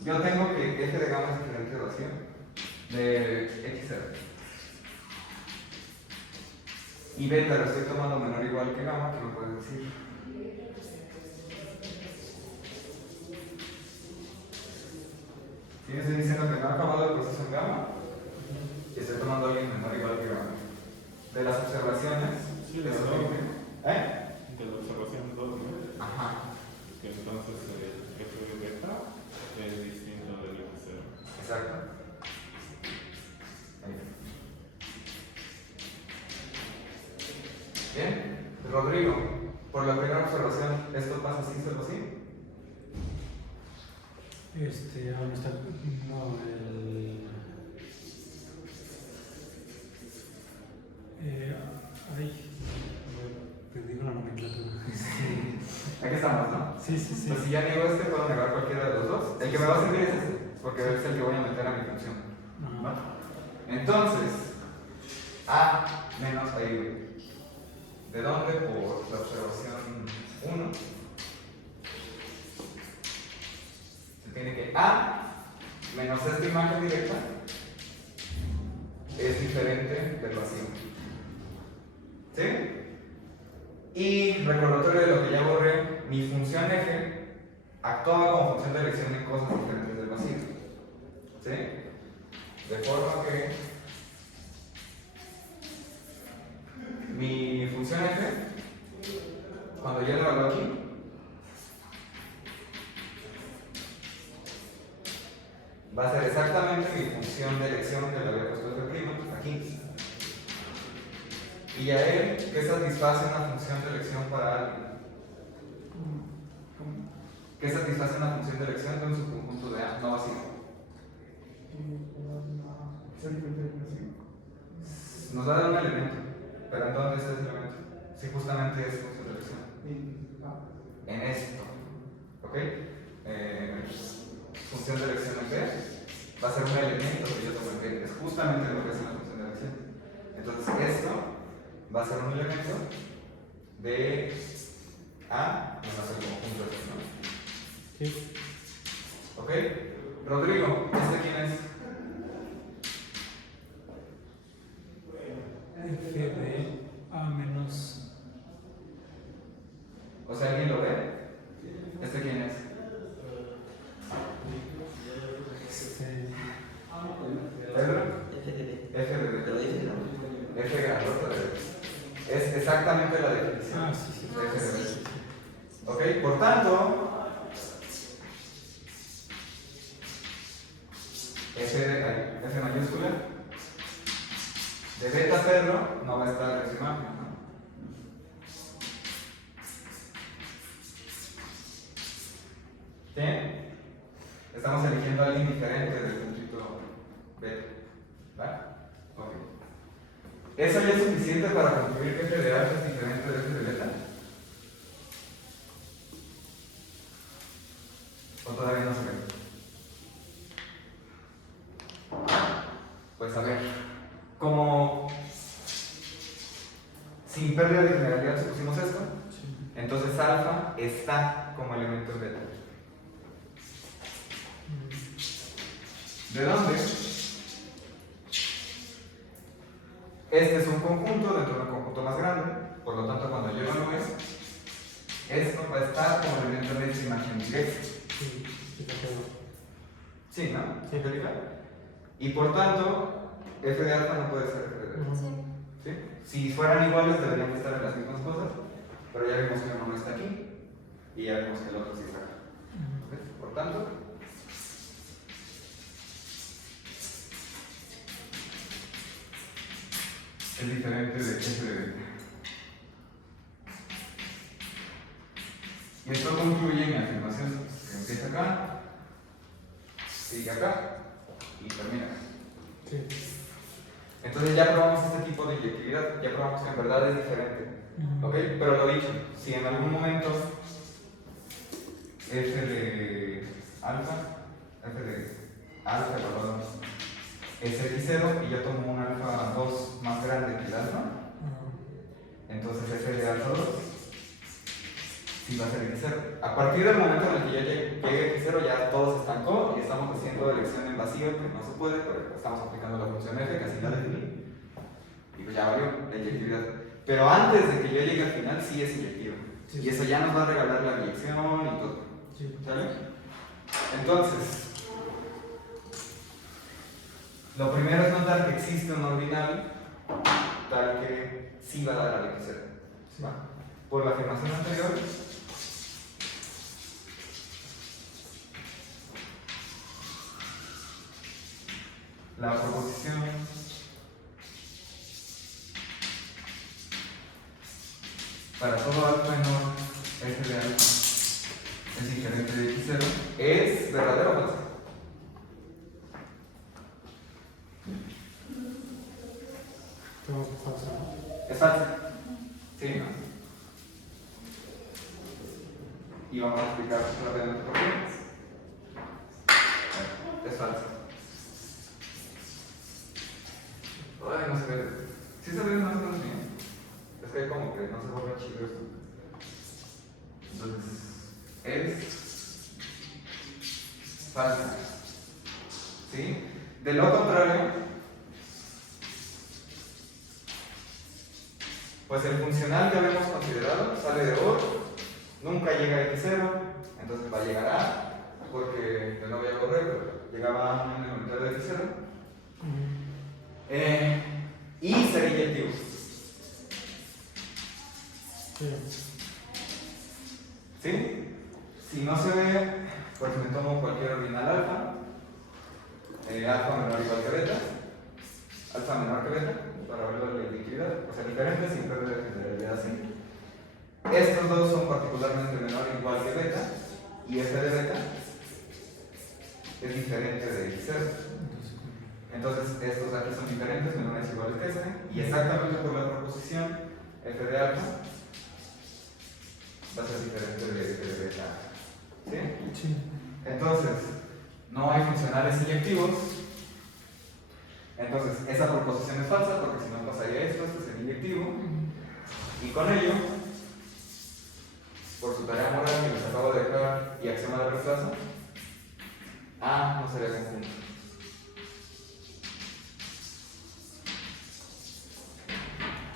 yo tengo que f de gamma es diferente de vacío de x0 y beta lo estoy tomando menor o igual que gamma, ¿qué me puedes decir? Sí, me estoy diciendo que no ha acabado el proceso en gamma y estoy tomando a alguien menor o igual que gamma. De las observaciones, Sí, de de eso todo. que- ¿eh? De la observación 2, ¿no? Ajá, Que entonces el f de beta es distinto del f0. exacto. Ahí. Bien, Rodrigo, por la primera observación, ¿esto pasa así, solo así? Aún está. No, ay, perdí con la nomenclatura. Aquí estamos, ¿no? Sí, sí, sí. Pues si ya niego este, puedo negar cualquiera de los dos. El que me va a servir es este, porque es el que voy a meter a mi función. Ajá. Entonces, A menos ahí, ¿de dónde? Por la observación 1. Se tiene que A menos esta imagen directa es diferente del vacío. ¿Sí? Y recordatorio de lo que ya borré, mi función f actuaba como función de elección en cosas diferentes del vacío. ¿Sí? De forma que mi función f, cuando ya la hago aquí, va a ser exactamente mi función de elección que le había puesto f' aquí. Y a él, ¿qué satisface una función de elección para alguien? ¿Qué satisface una función de elección con su conjunto de A no vacío? Nos va a dar un elemento, pero ¿en dónde está ese elemento? Si justamente es función de elección. En esto. ¿Ok? Función de elección en B va a ser un elemento que yo tomo en B. Es justamente lo que es una función de elección. Entonces, esto va a ser un elemento de A menos el conjunto de elección. Sí. ¿Ok? Rodrigo, ¿este quién es? F de A menos. O sea, ¿alguien lo ve? ¿Este quién es? ¿Pedro? F de B. F de B. Pero F de B. F grandota de B. Es exactamente la definición Ah, sí, sí. de F de B. ¿Ok? Por tanto, F mayúscula de beta Pedro no va a estar en su imagen, ¿no? ¿Bien? Estamos eligiendo a alguien diferente del puntito beta. ¿Vale? Ok. ¿Eso ya es suficiente para concluir que F de alfa es diferente de F de beta? ¿O todavía no se ve? Pues a ver, como sin pérdida de generalidad supusimos esto, entonces alfa está como elemento en beta. ¿De dónde? Este es un conjunto dentro de un conjunto más grande, por lo tanto cuando yo lo es, esto va a estar como elemento en esta imagen directa. Sí, sí, te quedó. Sí, ¿no? Sí. ¿Verifica? Y por tanto, f de alfa no puede ser f de beta. Sí. ¿Sí? Si fueran iguales deberían estar en las mismas cosas, pero ya vimos que uno no está aquí y ya vimos que el otro sí está acá. ¿Ok? Por tanto, es diferente de f de beta. Y esto concluye mi afirmación, que empieza acá, sigue acá y termina acá. Sí. Entonces ya probamos este tipo de inyectividad, ya probamos que en verdad es diferente. ¿Ok? Pero lo dicho, si en algún momento f de alfa, perdón, es x0 y yo tomo un alfa 2 más grande que el alfa, entonces f de alfa 2 sí va a ser x0. A partir del momento en el que ya llegue x0, ya todo se estancó y estamos haciendo elección en vacío, que no se puede, pero estamos aplicando la función f, que así la definí. Y pues ya valió la inyectividad. Pero antes de que yo llegue al final, sí es inyectiva. Sí, Y eso ya nos va a regalar la inyección y todo. Sí. ¿Sale? Entonces, lo primero es notar que existe un ordinal tal que sí va a dar al x0. Sí. ¿Va? Por la afirmación anterior, la proposición para todo alfa menor f de alfa es diferente de x0 es verdadero o falso. Tengo que falso, ¿no? Es falso. Sí, ¿no? Y vamos a explicar rápidamente por qué. Es falso. Ay, no se ve. Sí se ve más o menos bien. Es que como que no se vuelve chido esto. Entonces, es falsa. ¿Sí? De lo contrario, pues el funcional que habíamos considerado sale de OR, nunca llega a x0, entonces va a llegar a A, porque yo no voy a correr, pero llegaba a un elemento de x0. Y sería inyectivo. Sí. ¿Sí? Si no se ve, pues me tomo cualquier ordinal alfa. Alfa menor igual que beta. Alfa menor que beta, para verlo de la inyectividad. O sea, diferente sin perder de generalidad así. Estos dos son particularmente menor o igual que beta. Y este de beta es diferente de x0. Entonces, estos aquí son diferentes, menores o iguales que este. Y exactamente por la proposición f de alfa va a ser diferente de beta. ¿Sí? Sí. Entonces, no hay funcionales inyectivos. Entonces, esa proposición es falsa porque si no pasaría esto, este es el inyectivo. Y con ello, por su tarea moral que les acabo de dejar y axioma de reemplazo, A no sería conjunto.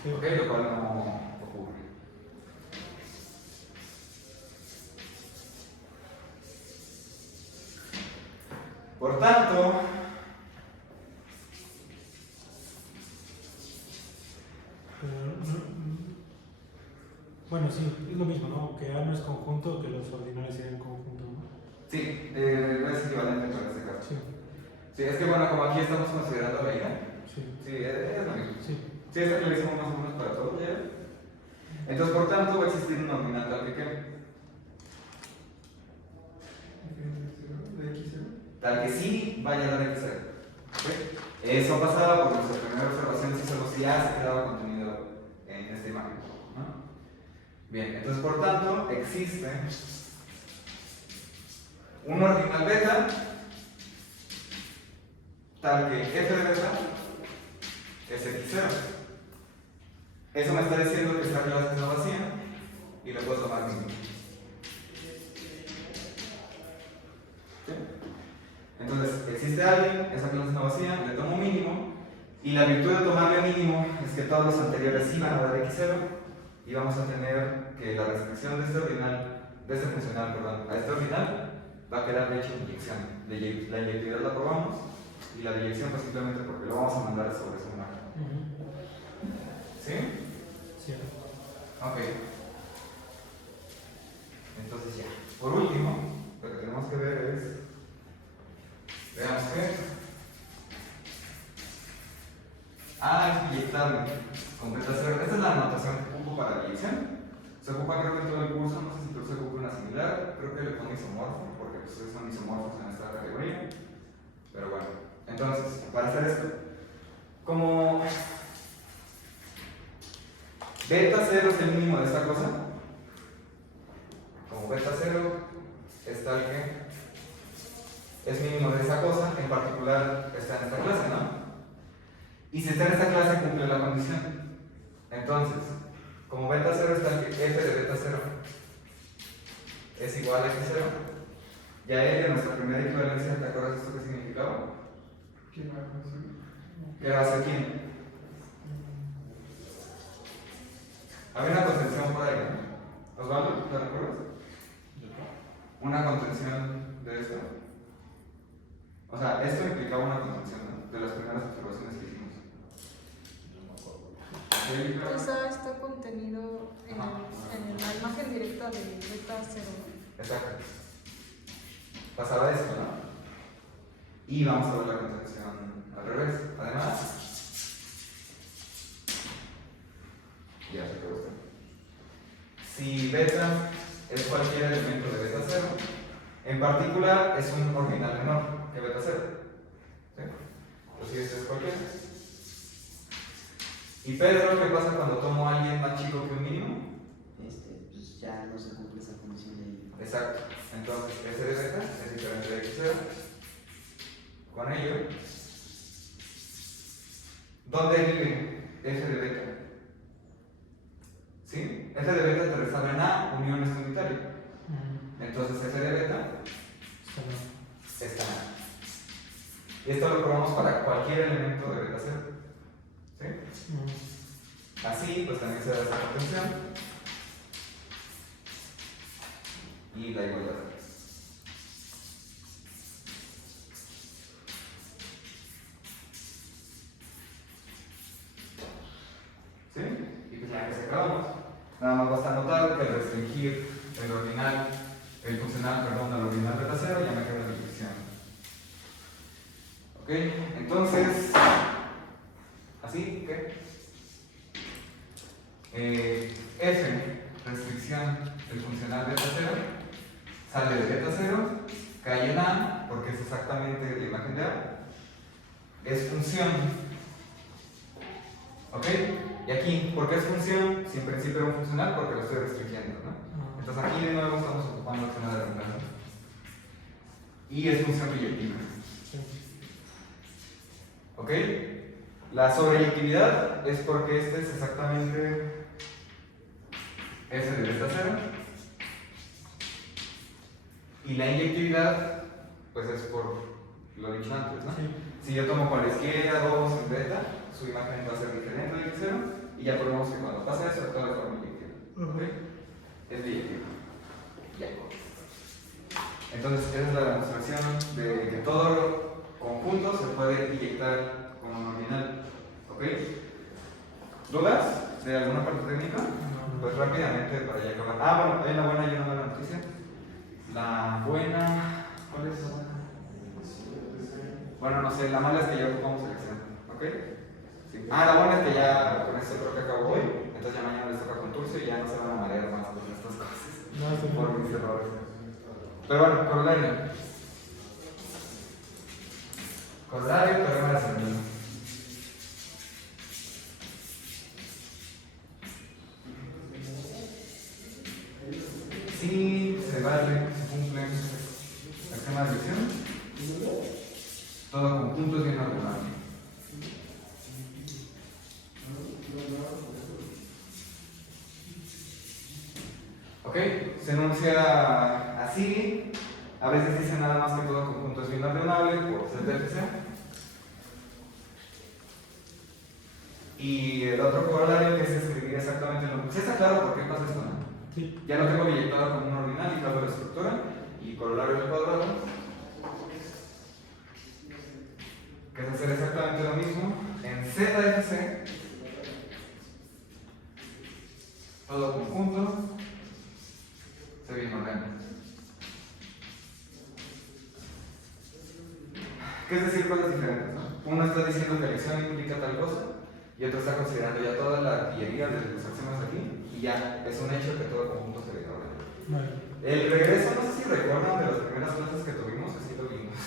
Sí. Ok, lo cual no ocurre. Por tanto, bueno, sí, es lo mismo, ¿no? Que A no es conjunto, que los ordinales serían conjunto, ¿no? sí, es equivalente para este caso. Sí, Sí, es que bueno, como aquí estamos considerando la idea, sí, sí, es lo mismo. sí. Sí, esta que le hicimos más o menos para todo ya. Entonces, por tanto, va a existir un ordinal tal que tal que sí vaya a dar x0. ¿Okay? Eso pasaba porque nuestra primera observación sí solo si A se quedaba contenido en esta imagen, ¿no? Bien, entonces por tanto existe un ordinal beta tal que f de beta es x0. Eso me está diciendo que esta clase está vacía y lo puedo tomar mínimo. ¿Sí? Entonces, existe alguien, esa clase está vacía, le tomo mínimo, y la virtud de tomarle mínimo es que todos los anteriores sí van a dar x0, y vamos a tener que la restricción de este ordinal, de este funcional, perdón, a este ordinal, va a quedar de hecho inyección. La inyectividad la probamos, y la deyección pues simplemente porque lo vamos a mandar sobre esa imagen. ¿Sí? Sí. Ok. Entonces ya. Por último, lo que tenemos que ver es, veamos que es inyectable con beta 0. Esta es la anotación que ocupo para la inyección. Se ocupa creo que en todo el curso, no sé si tú se ocupa una similar, creo que le pongo isomorfo, porque pues, son isomorfos en esta categoría. Pero bueno, entonces, para hacer esto, como beta 0 es el mínimo de esta cosa, como beta 0 es tal que es mínimo de esa cosa, en particular está en esta clase, ¿no? Y si está en esta clase cumple la condición. Entonces, como beta 0 es tal que f de beta 0 es igual a x0. Ya L, nuestra primera equivalencia, ¿te acuerdas esto qué significaba? ¿Quién va a conseguir? ¿Qué va a ser quién? Había una contención por ahí, ¿no? Osvaldo, ¿te recuerdas? Una contención de esto. O sea, esto implicaba una contención, ¿no? De las primeras observaciones que hicimos. Quizá está contenido en la imagen directa de beta 0, ¿no? Exacto. Pasaba esto, ¿no? Y vamos a ver la contención al revés. Además, ya se quedó esto. Si beta es cualquier elemento de beta 0, en particular es un ordinal menor que beta 0. ¿Sí? Pues si este es cualquiera. ¿Y Pedro qué pasa cuando tomo a alguien más chico que un mínimo? Pues ya no se cumple esa condición de. Exacto. Entonces, S de beta es diferente de x0. Con ello, ¿dónde vive F de beta? ¿Sí? F de beta te resalta en A, unión es unitaria. Entonces, F de beta está en A. Y esto lo probamos para cualquier elemento de beta 0. ¿Sí? Así, pues también se da esa contención y la igualdad. ¿Sí? Y pues ya que se acabamos. Nada más basta notar que al restringir el ordinal, el funcional, perdón, al ordinal beta 0, ya me queda la definición. ¿Ok? Entonces, ¿así? ¿Qué? F, restricción del funcional beta 0, sale de beta 0, cae en A, porque es exactamente la imagen de A, es función. ¿Ok? Y aquí, ¿por qué es función? Si en principio era un funcional, porque lo estoy restringiendo, ¿no? Entonces aquí de nuevo estamos ocupando el tema de reemplazo. Y es función biyectiva. ¿Ok? La sobreyectividad es porque este es exactamente F de beta 0. Y la inyectividad, pues es por lo dicho antes, ¿no? Sí. Si yo tomo cualesquiera 2 en beta, su imagen va a ser diferente de x0 y ya probamos que cuando pasa eso actúa de forma inyectiva. ¿Ok? Es biyectiva. Ya. Entonces, esa es la demostración de que todo conjunto se puede inyectar con un ordinal. ¿Ok? ¿Dudas de alguna parte técnica? Pues rápidamente para ya acabar. Ah, bueno, hay una buena y una mala noticia. La buena. ¿Cuál es la buena? Bueno, no sé, la mala es que ya ocupamos selección. ¿Ok? Sí. Ah, la buena es que ya con esto creo que acabo hoy. Entonces ya mañana les toca con Turcio y ya no se van a marear más con estas cosas. No, está Por bien. mis errores. Pero bueno, corolario. Corolario, teorema de Fermi. Si se vale, se cumple el esquema de elección, todo conjunto es bien ordenado. Ok, se enuncia así. A veces dice nada más que todo conjunto es bien ordenable por ser TFC. Y el otro corolario que es escribir exactamente lo mismo. ¿Sí está claro por qué pasa esto, no? Sí. Ya lo tengo billettado como un ordinal y cambio la estructura y corolario del cuadrado, que es hacer exactamente lo mismo en ZFC, todo conjunto se bien ordena. ¿Qué es decir cosas diferentes? ¿No? Uno está diciendo que elección implica tal cosa y otro está considerando ya toda la artillería de los axiomas aquí y ya es un hecho que todo conjunto se bien ordena. Vale. El regreso, no sé si recuerdan de las primeras clases que tuvimos, así lo vimos.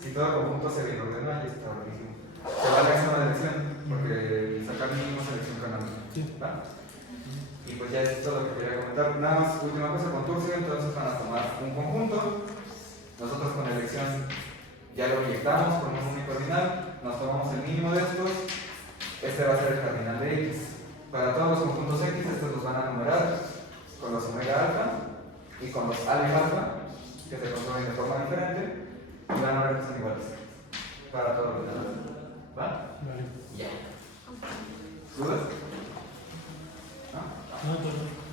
Si todo conjunto se bien ordena, ya está buenísimo. Se va a la examen de elección, porque sacar mínimo selección canónica. Sí. ¿Va? Y pues ya es todo lo que quería comentar. Nada más, última cosa con Turcio, entonces van a tomar un conjunto. Nosotros con elección ya lo inyectamos con un único ordinal, nos tomamos el mínimo de estos. Este va a ser el cardinal de X. Para todos los conjuntos X, estos los van a numerar con los omega alfa y variables son iguales. Para todos los demás. ¿Va? Vale. Ya. Ok. ¿Dudas? No, todo.